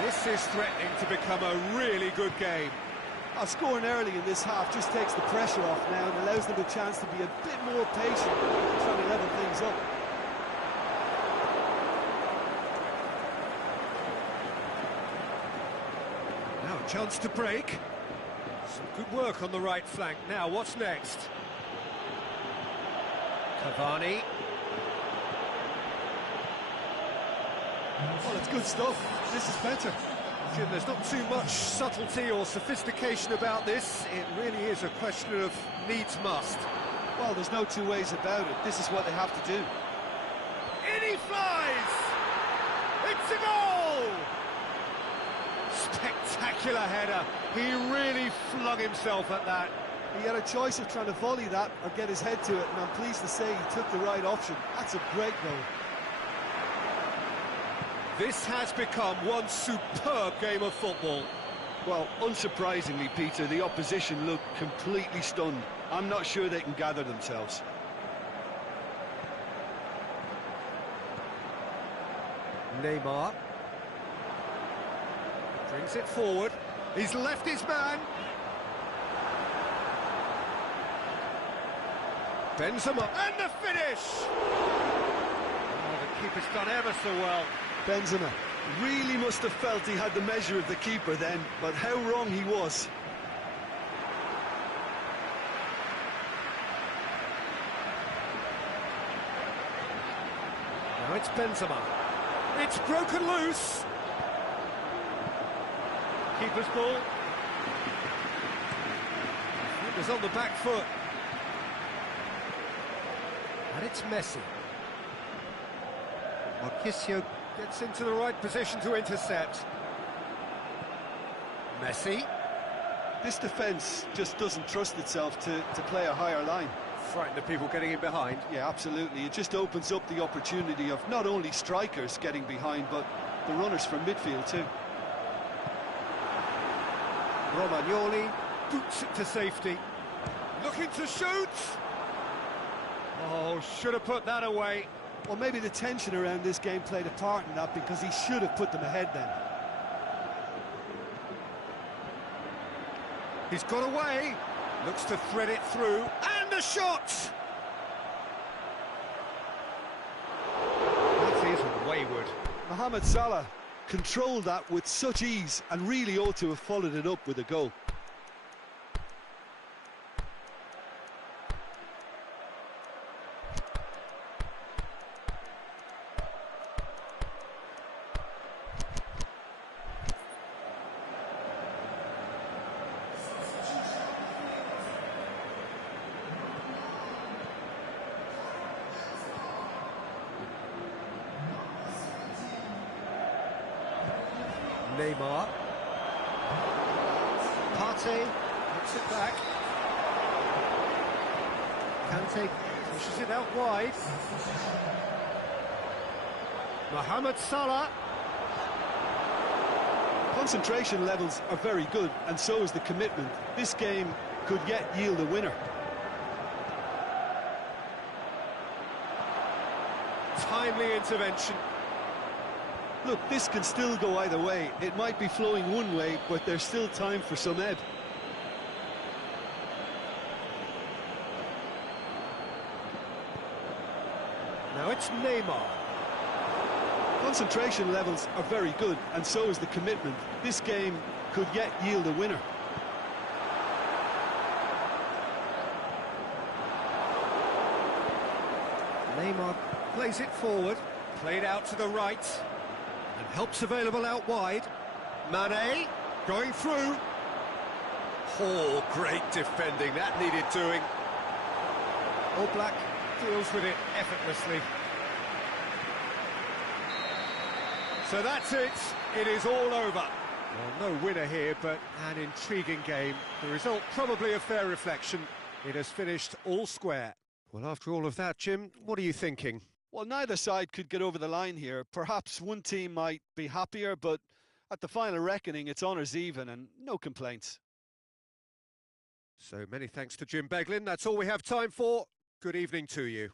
This is threatening to become a really good game. Scoring early in this half just takes the pressure off now and allows them a chance to be a bit more patient, trying to level things up. Now a chance to break. Some good work on the right flank. Now, what's next? Cavani. Well, it's good stuff. This is better. Jim, there's not too much subtlety or sophistication about this. It really is a question of needs must. Well, there's no two ways about it. This is what they have to do. In he flies! It's a goal! Spectacular header. He really flung himself at that. He had a choice of trying to volley that or get his head to it, and I'm pleased to say he took the right option. That's a great goal. This has become one superb game of football. Well, unsurprisingly, Peter, the opposition look completely stunned. I'm not sure they can gather themselves. Neymar brings it forward. He's left his man. Benzema, and the finish! Oh, the keeper's done ever so well. Benzema really must have felt he had the measure of the keeper then, but how wrong he was. Now it's Benzema. It's broken loose. Keeper's ball. It was on the back foot. And it's Messi. Marquisio gets into the right position to intercept. Messi. This defence just doesn't trust itself to play a higher line. Frighten the people getting in behind. Yeah, absolutely. It just opens up the opportunity of not only strikers getting behind, but the runners from midfield too. Romagnoli boots it to safety. Looking to shoot. Oh, should have put that away. Well, maybe the tension around this game played a part in that, because he should have put them ahead then. He's got away. Looks to thread it through. And the shot! That is wayward. Mohamed Salah controlled that with such ease and really ought to have followed it up with a goal. Neymar. Partey puts it back. Kante pushes it out wide. Mohamed Salah. Concentration levels are very good, and so is the commitment. This game could yet yield a winner. Timely intervention. Look, this can still go either way. It might be flowing one way, but there's still time for some ebb. Now it's Neymar. Concentration levels are very good, and so is the commitment. This game could yet yield a winner. Neymar plays it forward, played out to the right, and helps available out wide. Mane going through. Oh, great defending, that needed doing. All Black deals with it effortlessly. So that's it. It is all over. Well, no winner here, but an intriguing game. The result probably a fair reflection. It has finished all square. Well, after all of that, Jim, what are you thinking? Well, neither side could get over the line here. Perhaps one team might be happier, but at the final reckoning, it's honours even and no complaints. So many thanks to Jim Beglin. That's all we have time for. Good evening to you.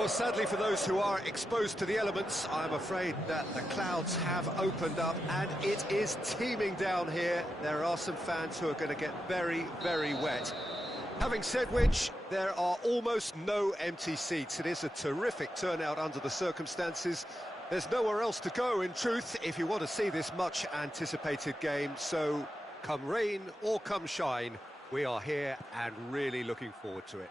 Well, sadly for those who are exposed to the elements, I'm afraid that the clouds have opened up and it is teeming down here. There are some fans who are going to get very, very wet. Having said which, there are almost no empty seats. It is a terrific turnout under the circumstances. There's nowhere else to go, in truth, if you want to see this much-anticipated game. So, come rain or come shine, we are here and really looking forward to it.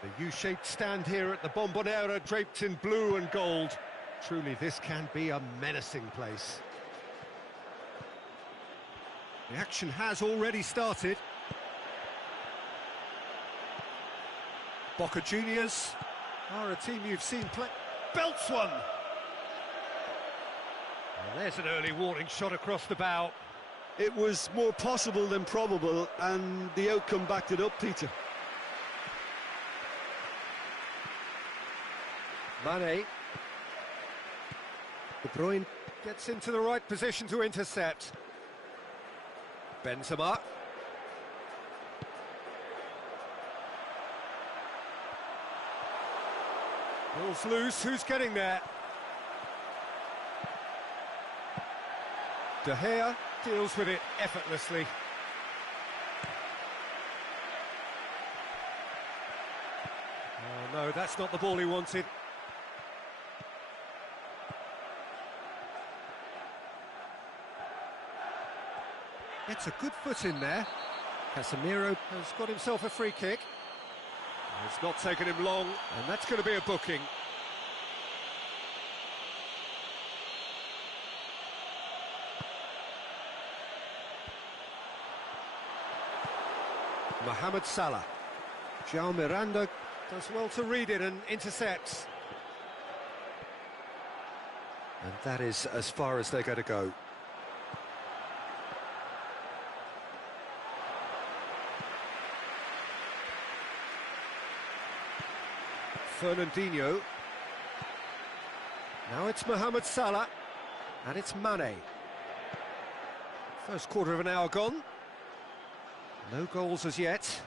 The U-shaped stand here at the Bombonera, draped in blue and gold. Truly, this can be a menacing place. The action has already started. Boca Juniors are a team you've seen play. Belts one! And there's an early warning shot across the bow. It was more possible than probable, and the outcome backed it up, Peter. Mane. De Bruyne gets into the right position to intercept. Benzema. Ball's loose, who's getting there? De Gea deals with it effortlessly. Oh no, that's not the ball he wanted. It's a good foot in there. Casemiro has got himself a free kick. It's not taken him long, and that's going to be a booking. Mohamed Salah. João Miranda does well to read it and intercepts. And that is as far as they're going to go. Fernandinho. Now it's Mohamed Salah, and it's Mane. First quarter of an hour gone. No goals as yet.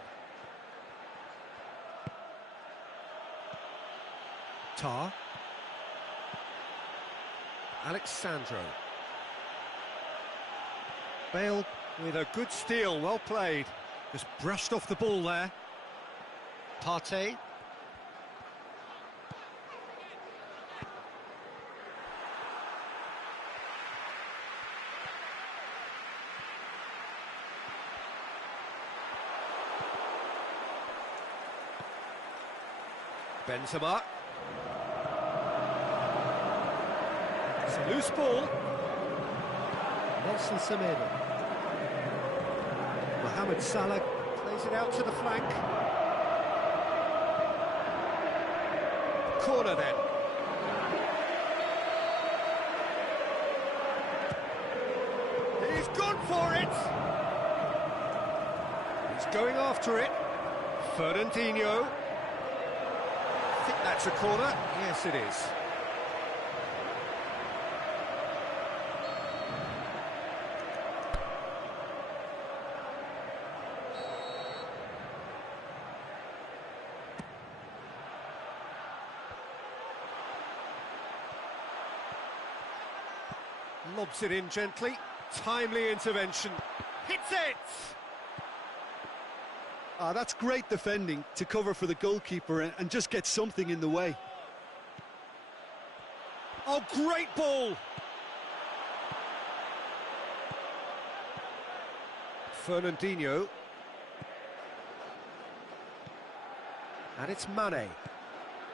Tar. Alexandro. Bale with a good steal, well played. Just brushed off the ball there. Partey. Benzema. It's a loose ball. Nelson Semedo. Mohamed Salah plays it out to the flank. Corner then. He's gone for it. He's going after it. Fernandinho. I think that's a corner. Yes, it is. Lobs it in gently. Timely intervention. Hits it! That's great defending to cover for the goalkeeper and just get something in the way. Oh, great ball! Fernandinho. And it's Mane.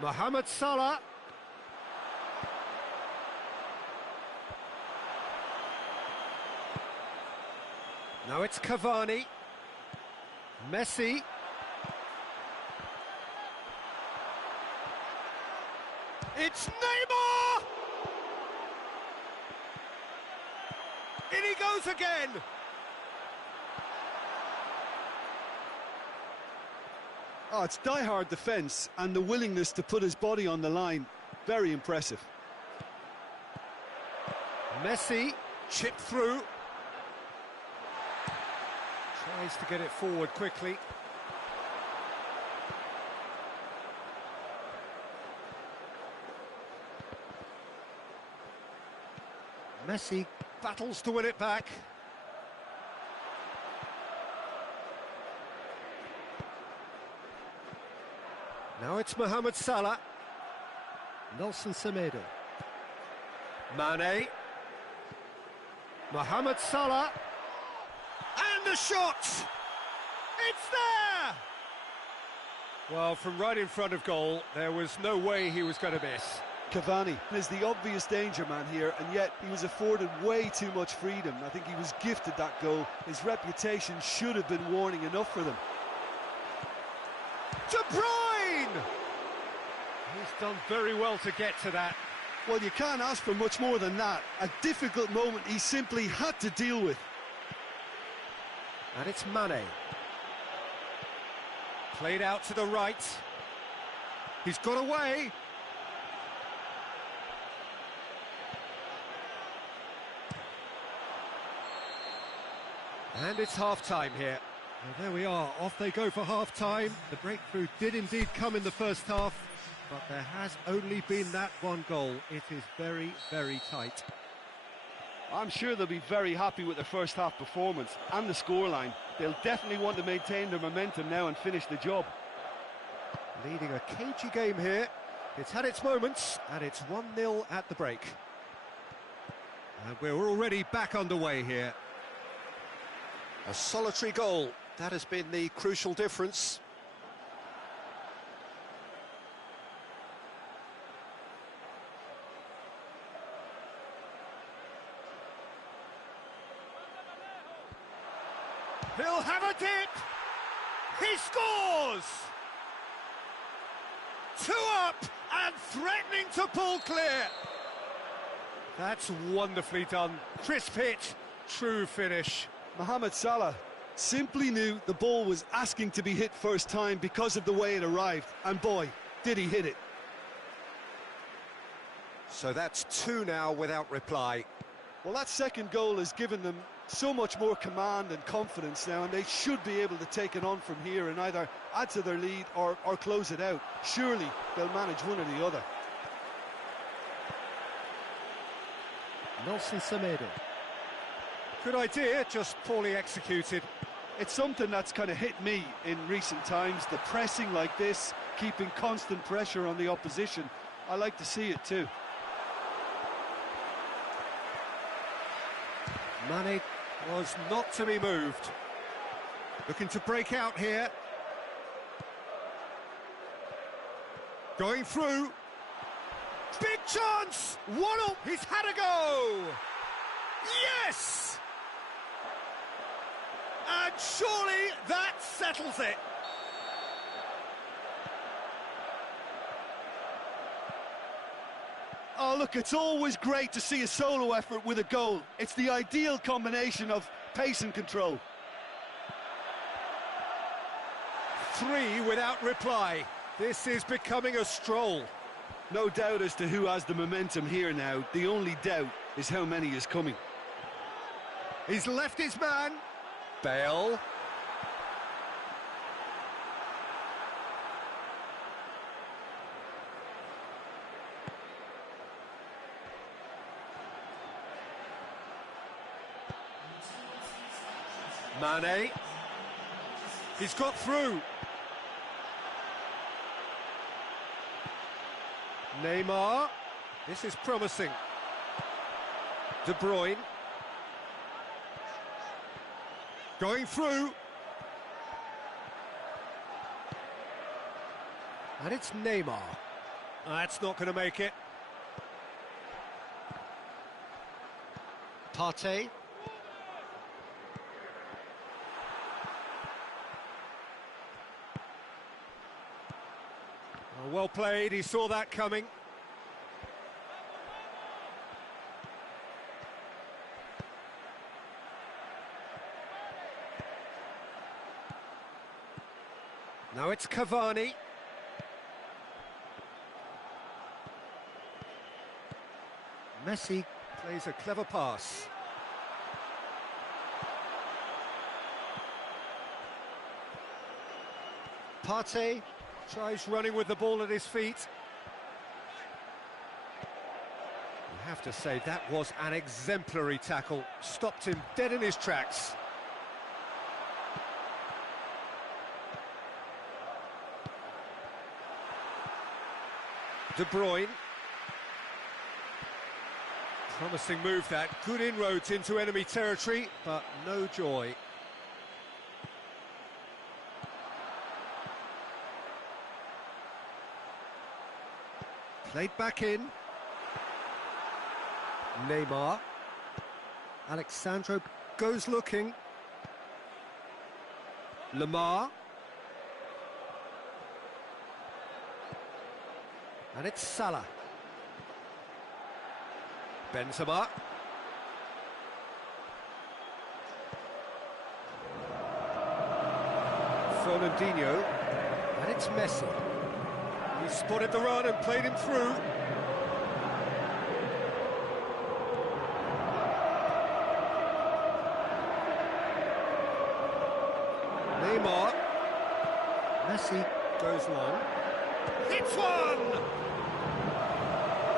Mohamed Salah. Now it's Cavani. Messi. It's Neymar! In he goes again! Oh, it's die-hard defence and the willingness to put his body on the line. Very impressive. Messi, chip through. Tries to get it forward quickly. Messi battles to win it back. Now it's Mohamed Salah. Nelson Semedo. Mane. Mohamed Salah. And the shot! It's there! Well, from right in front of goal, there was no way he was going to miss. Cavani is the obvious danger man here, and yet he was afforded way too much freedom. I think he was gifted that goal. His reputation should have been warning enough for them. De Bruyne! He's done very well to get to that. Well, you can't ask for much more than that. A difficult moment he simply had to deal with. And it's Mane. Played out to the right. He's got away. And it's half-time here. Well, there we are, off they go for half-time. The breakthrough did indeed come in the first half, but there has only been that one goal. It is very, very tight. I'm sure they'll be very happy with their first half performance and the scoreline. They'll definitely want to maintain their momentum now and finish the job. Leading a cagey game here. It's had its moments, and it's 1-0 at the break. And we're already back underway here. A solitary goal, that has been the crucial difference. He'll have a dip! He scores! 2 up and threatening to pull clear. That's wonderfully done. Crisp hit, true finish. Mohamed Salah simply knew the ball was asking to be hit first time because of the way it arrived, and boy, did he hit it. So that's 2 now without reply. Well, that second goal has given them so much more command and confidence now, and they should be able to take it on from here and either add to their lead or close it out. Surely they'll manage one or the other. Nelson Semedo. Good idea, just poorly executed. It's something that's kind of hit me in recent times, the pressing like this, keeping constant pressure on the opposition. I like to see it too. Mane was not to be moved. Looking to break out here. Going through. Big chance! 1-0! He's had a go! Yes! And surely that settles it. Oh, look, it's always great to see a solo effort with a goal. It's the ideal combination of pace and control. 3 without reply. This is becoming a stroll. No doubt as to who has the momentum here now. The only doubt is how many is coming. He's left his man. Bale. Mane. He's got through. Neymar. This is promising. De Bruyne. Going through. And it's Neymar. That's not going to make it. Partey. Well played, he saw that coming. Now it's Cavani. Messi plays a clever pass. Partey tries running with the ball at his feet. He have to say, that was an exemplary tackle. Stopped him dead in his tracks. De Bruyne. Promising move that. Good inroads into enemy territory, but no joy. Played back in. Neymar. Alexandro goes looking. Lamar. And it's Salah. Benzema. Fernandinho. And it's Messi. He spotted the run and played him through. Neymar. Messi goes long. It's one!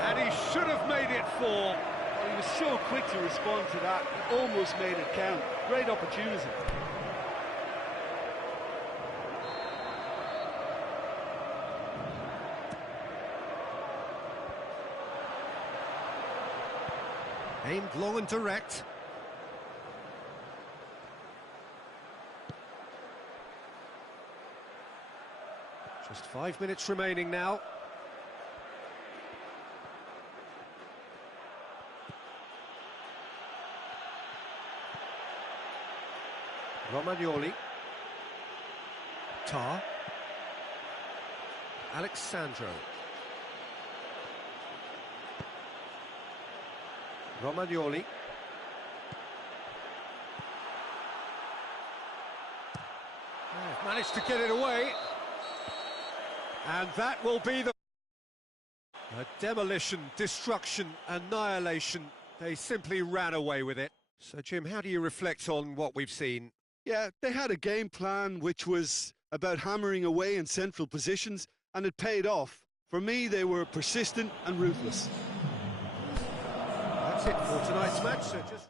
And he should have made it four. Well, he was so quick to respond to that, he almost made it count. Great opportunity. Aimed long and direct. Just 5 minutes remaining now. Romagnoli. Tar. Alexandro. Romagnoli. Managed to get it away. And that will be the... A demolition, destruction, annihilation. They simply ran away with it. So, Jim, how do you reflect on what we've seen? Yeah, they had a game plan which was about hammering away in central positions, and it paid off. For me, they were persistent and ruthless. That's it for tonight's match, so just...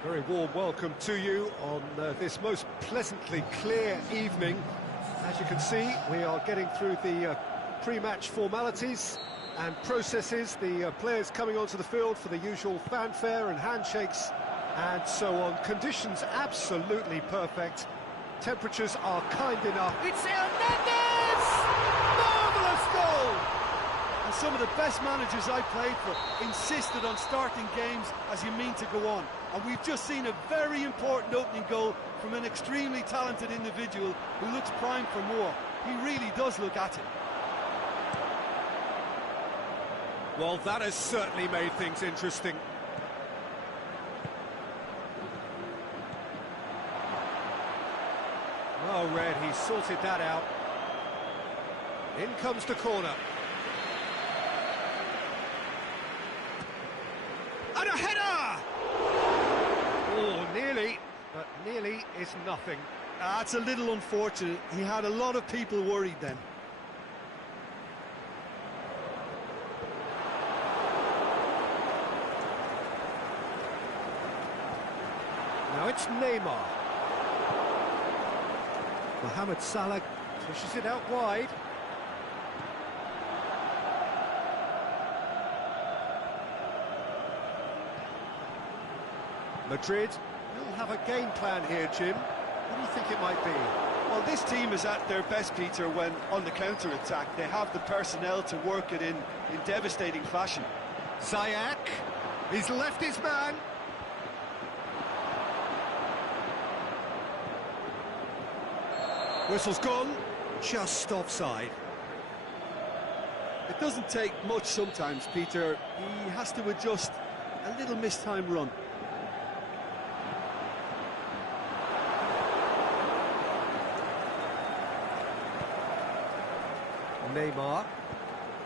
A very warm welcome to you on this most pleasantly clear evening. As you can see, we are getting through the pre-match formalities and processes, the players coming onto the field for the usual fanfare and handshakes and so on. Conditions absolutely perfect. Temperatures are kind enough. It's Hernandez! Marvellous goal! And some of the best managers I played for insisted on starting games as you mean to go on. And we've just seen a very important opening goal from an extremely talented individual who looks primed for more. He really does look at it. Well, that has certainly made things interesting. Well read, he sorted that out. In comes the corner. And a header! Oh, nearly, but nearly is nothing. That's a little unfortunate. He had a lot of people worried then. Now it's Neymar. Mohamed Salah pushes it out wide. Madrid will have a game plan here, Jim. What do you think it might be? Well, this team is at their best, Peter, when on the counter-attack. They have the personnel to work it in devastating fashion. Ziyech, he's left his man. Whistle's gone, just offside. It doesn't take much sometimes, Peter. He has to adjust a little mistimed run. Neymar,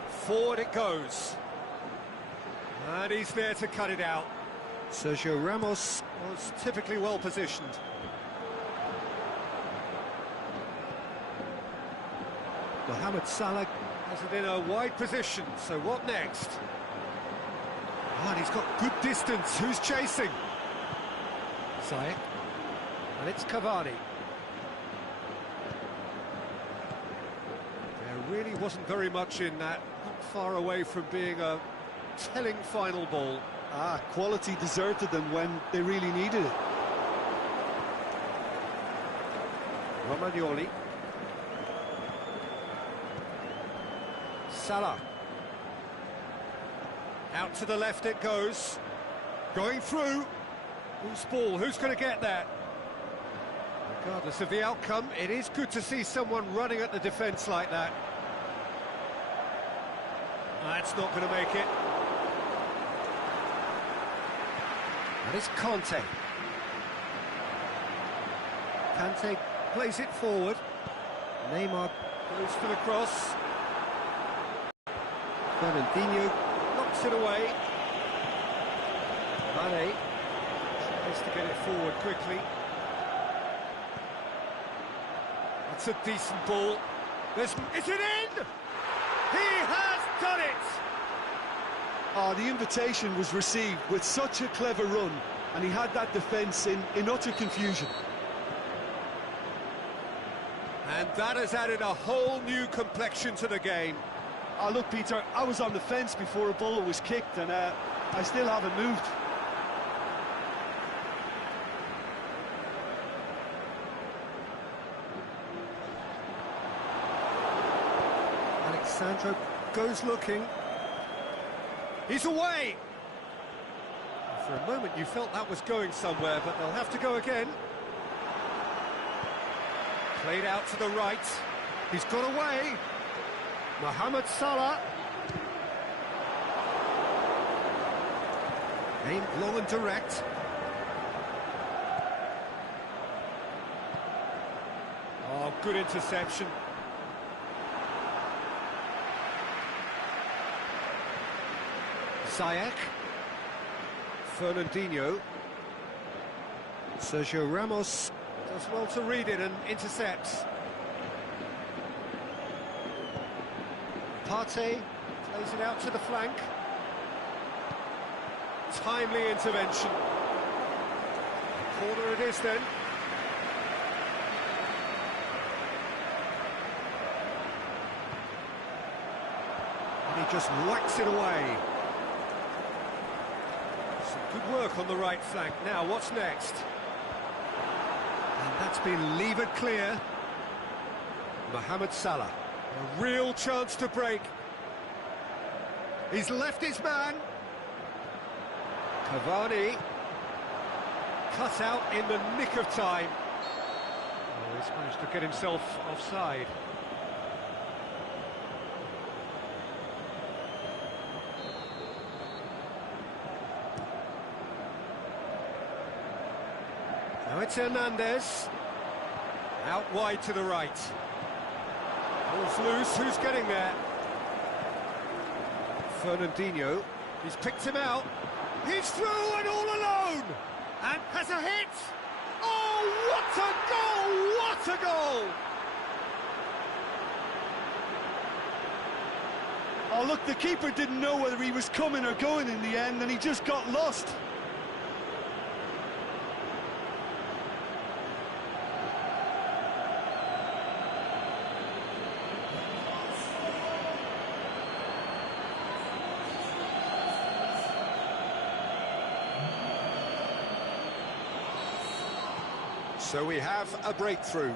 forward it goes. And he's there to cut it out. Sergio Ramos was typically well positioned. Mohamed Salah has it in a wide position, so what next? Oh, and he's got good distance, who's chasing? Ziyech, and it's Cavani. There really wasn't very much in that, not far away from being a telling final ball. Quality deserted them when they really needed it. Romagnoli. Salah. Out to the left it goes. Going through. Whose ball? Who's going to get that? Regardless of the outcome, it is good to see someone running at the defence like that. That's not going to make it. And it's Kante. Kante plays it forward. Neymar goes for the cross. Fernandinho knocks it away. Mane tries to get it forward quickly. That's a decent ball. Is it in? He has done it! The invitation was received with such a clever run, and he had that defence in utter confusion. And that has added a whole new complexion to the game. Look, Peter, I was on the fence before a ball was kicked, and I still haven't moved. Alexandro goes looking. He's away! For a moment you felt that was going somewhere, but they'll have to go again. Played out to the right. He's got away. Mohamed Salah. Aimed long and direct. Oh, good interception. Ziyech. Fernandinho. Sergio Ramos does well to read it and intercepts. Partey plays it out to the flank. Timely intervention. it is then. And he just whacks it away. Some good work on the right flank. Now, what's next? And that's been levered clear. Mohamed Salah. A real chance to break. He's left his man. Cavani. Cut out in the nick of time. Oh, he's managed to get himself offside. Now it's Hernandez. Out wide to the right. Ball's loose, who's getting there? Fernandinho, he's picked him out. He's through and all alone! And has a hit! Oh, what a goal! What a goal! Oh, look, the keeper didn't know whether he was coming or going in the end, and he just got lost. So we have a breakthrough.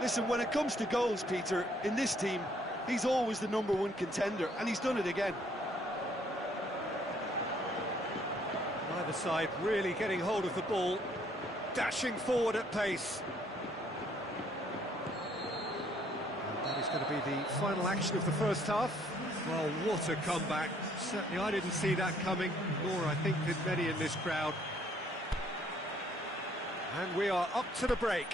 Listen, when it comes to goals, Peter, in this team, he's always the #1 contender, and he's done it again. Neither side really getting hold of the ball, dashing forward at pace. And that is going to be the final action of the first half. Well, what a comeback. Certainly I didn't see that coming, nor I think did many in this crowd. And we are up to the break.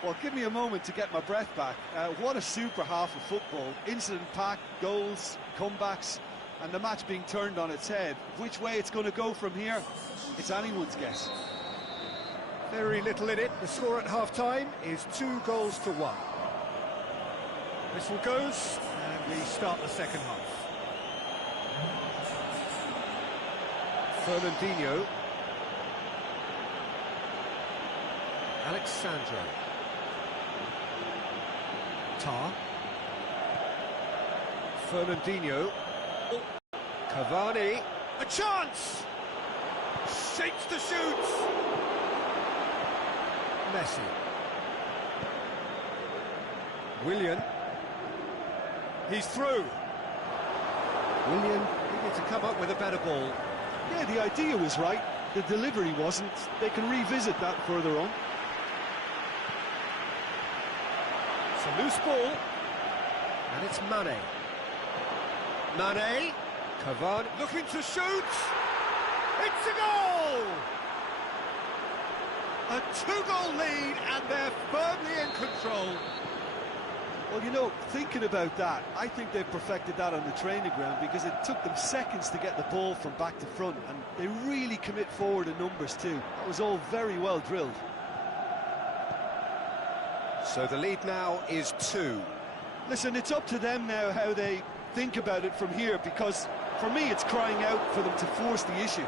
Well, give me a moment to get my breath back. What a super half of football. Incident-packed, goals, comebacks, and the match being turned on its head. Which way it's going to go from here, it's anyone's guess. Very little in it. The score at half-time is 2-1. Whistle goes, and we start the second half. Fernandinho. Alexandro. Tar. Fernandinho. Oh. Cavani. A chance! Shapes to shoot! Messi. Willian. He's through. Willian needed to come up with a better ball. Yeah, the idea was right. The delivery wasn't. They can revisit that further on. It's a loose ball, and it's Mane. Mane, Cavani looking to shoot. It's a goal! A 2-goal lead, and they're firmly in control. Well, you know, thinking about that, I think they've perfected that on the training ground, because it took them seconds to get the ball from back to front, and they really commit forward in numbers too. That was all very well drilled. So the lead now is 2. Listen, it's up to them now how they think about it from here, because for me it's crying out for them to force the issue.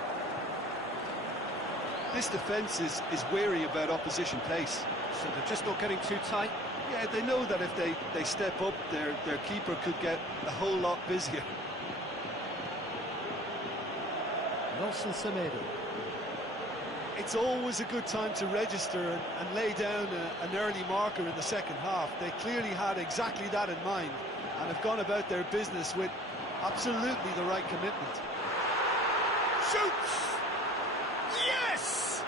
This defence is wary about opposition pace. So they're just not getting too tight? Yeah, they know that if they step up, their keeper could get a whole lot busier. Nelson Semedo. It's always a good time to register and lay down an early marker in the second half. They clearly had exactly that in mind and have gone about their business with absolutely the right commitment. Shoots! Yes!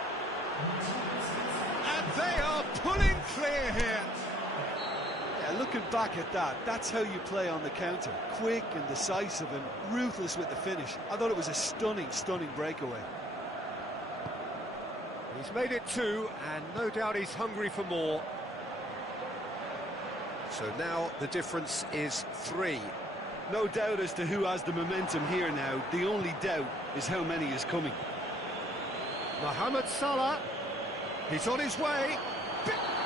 And they are pulling clear here. Yeah, looking back at that, that's how you play on the counter. Quick and decisive and ruthless with the finish. I thought it was a stunning, stunning breakaway. He's made it 2, and no doubt he's hungry for more. So now the difference is 3. No doubt as to who has the momentum here now. The only doubt is how many is coming. Mohamed Salah, he's on his way.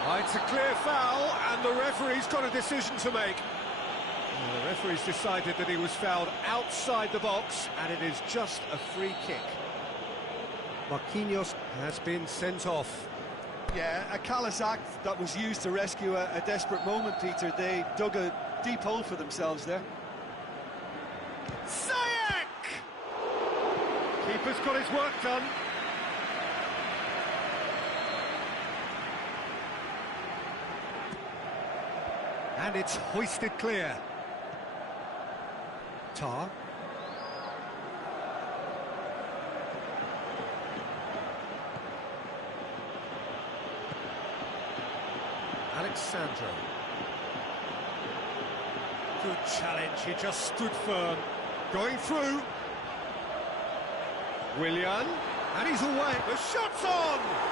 Oh, it's a clear foul, and the referee's got a decision to make. Well, the referee's decided that he was fouled outside the box, and it is just a free kick. Marquinhos has been sent off. Yeah, a callous act that was used to rescue a desperate moment, Peter. They dug a deep hole for themselves there. Ziyech! Keeper's got his work done. And it's hoisted clear. Tar. Alexandro. Good challenge, he just stood firm. Going through. Willian. And he's away. The shot's on!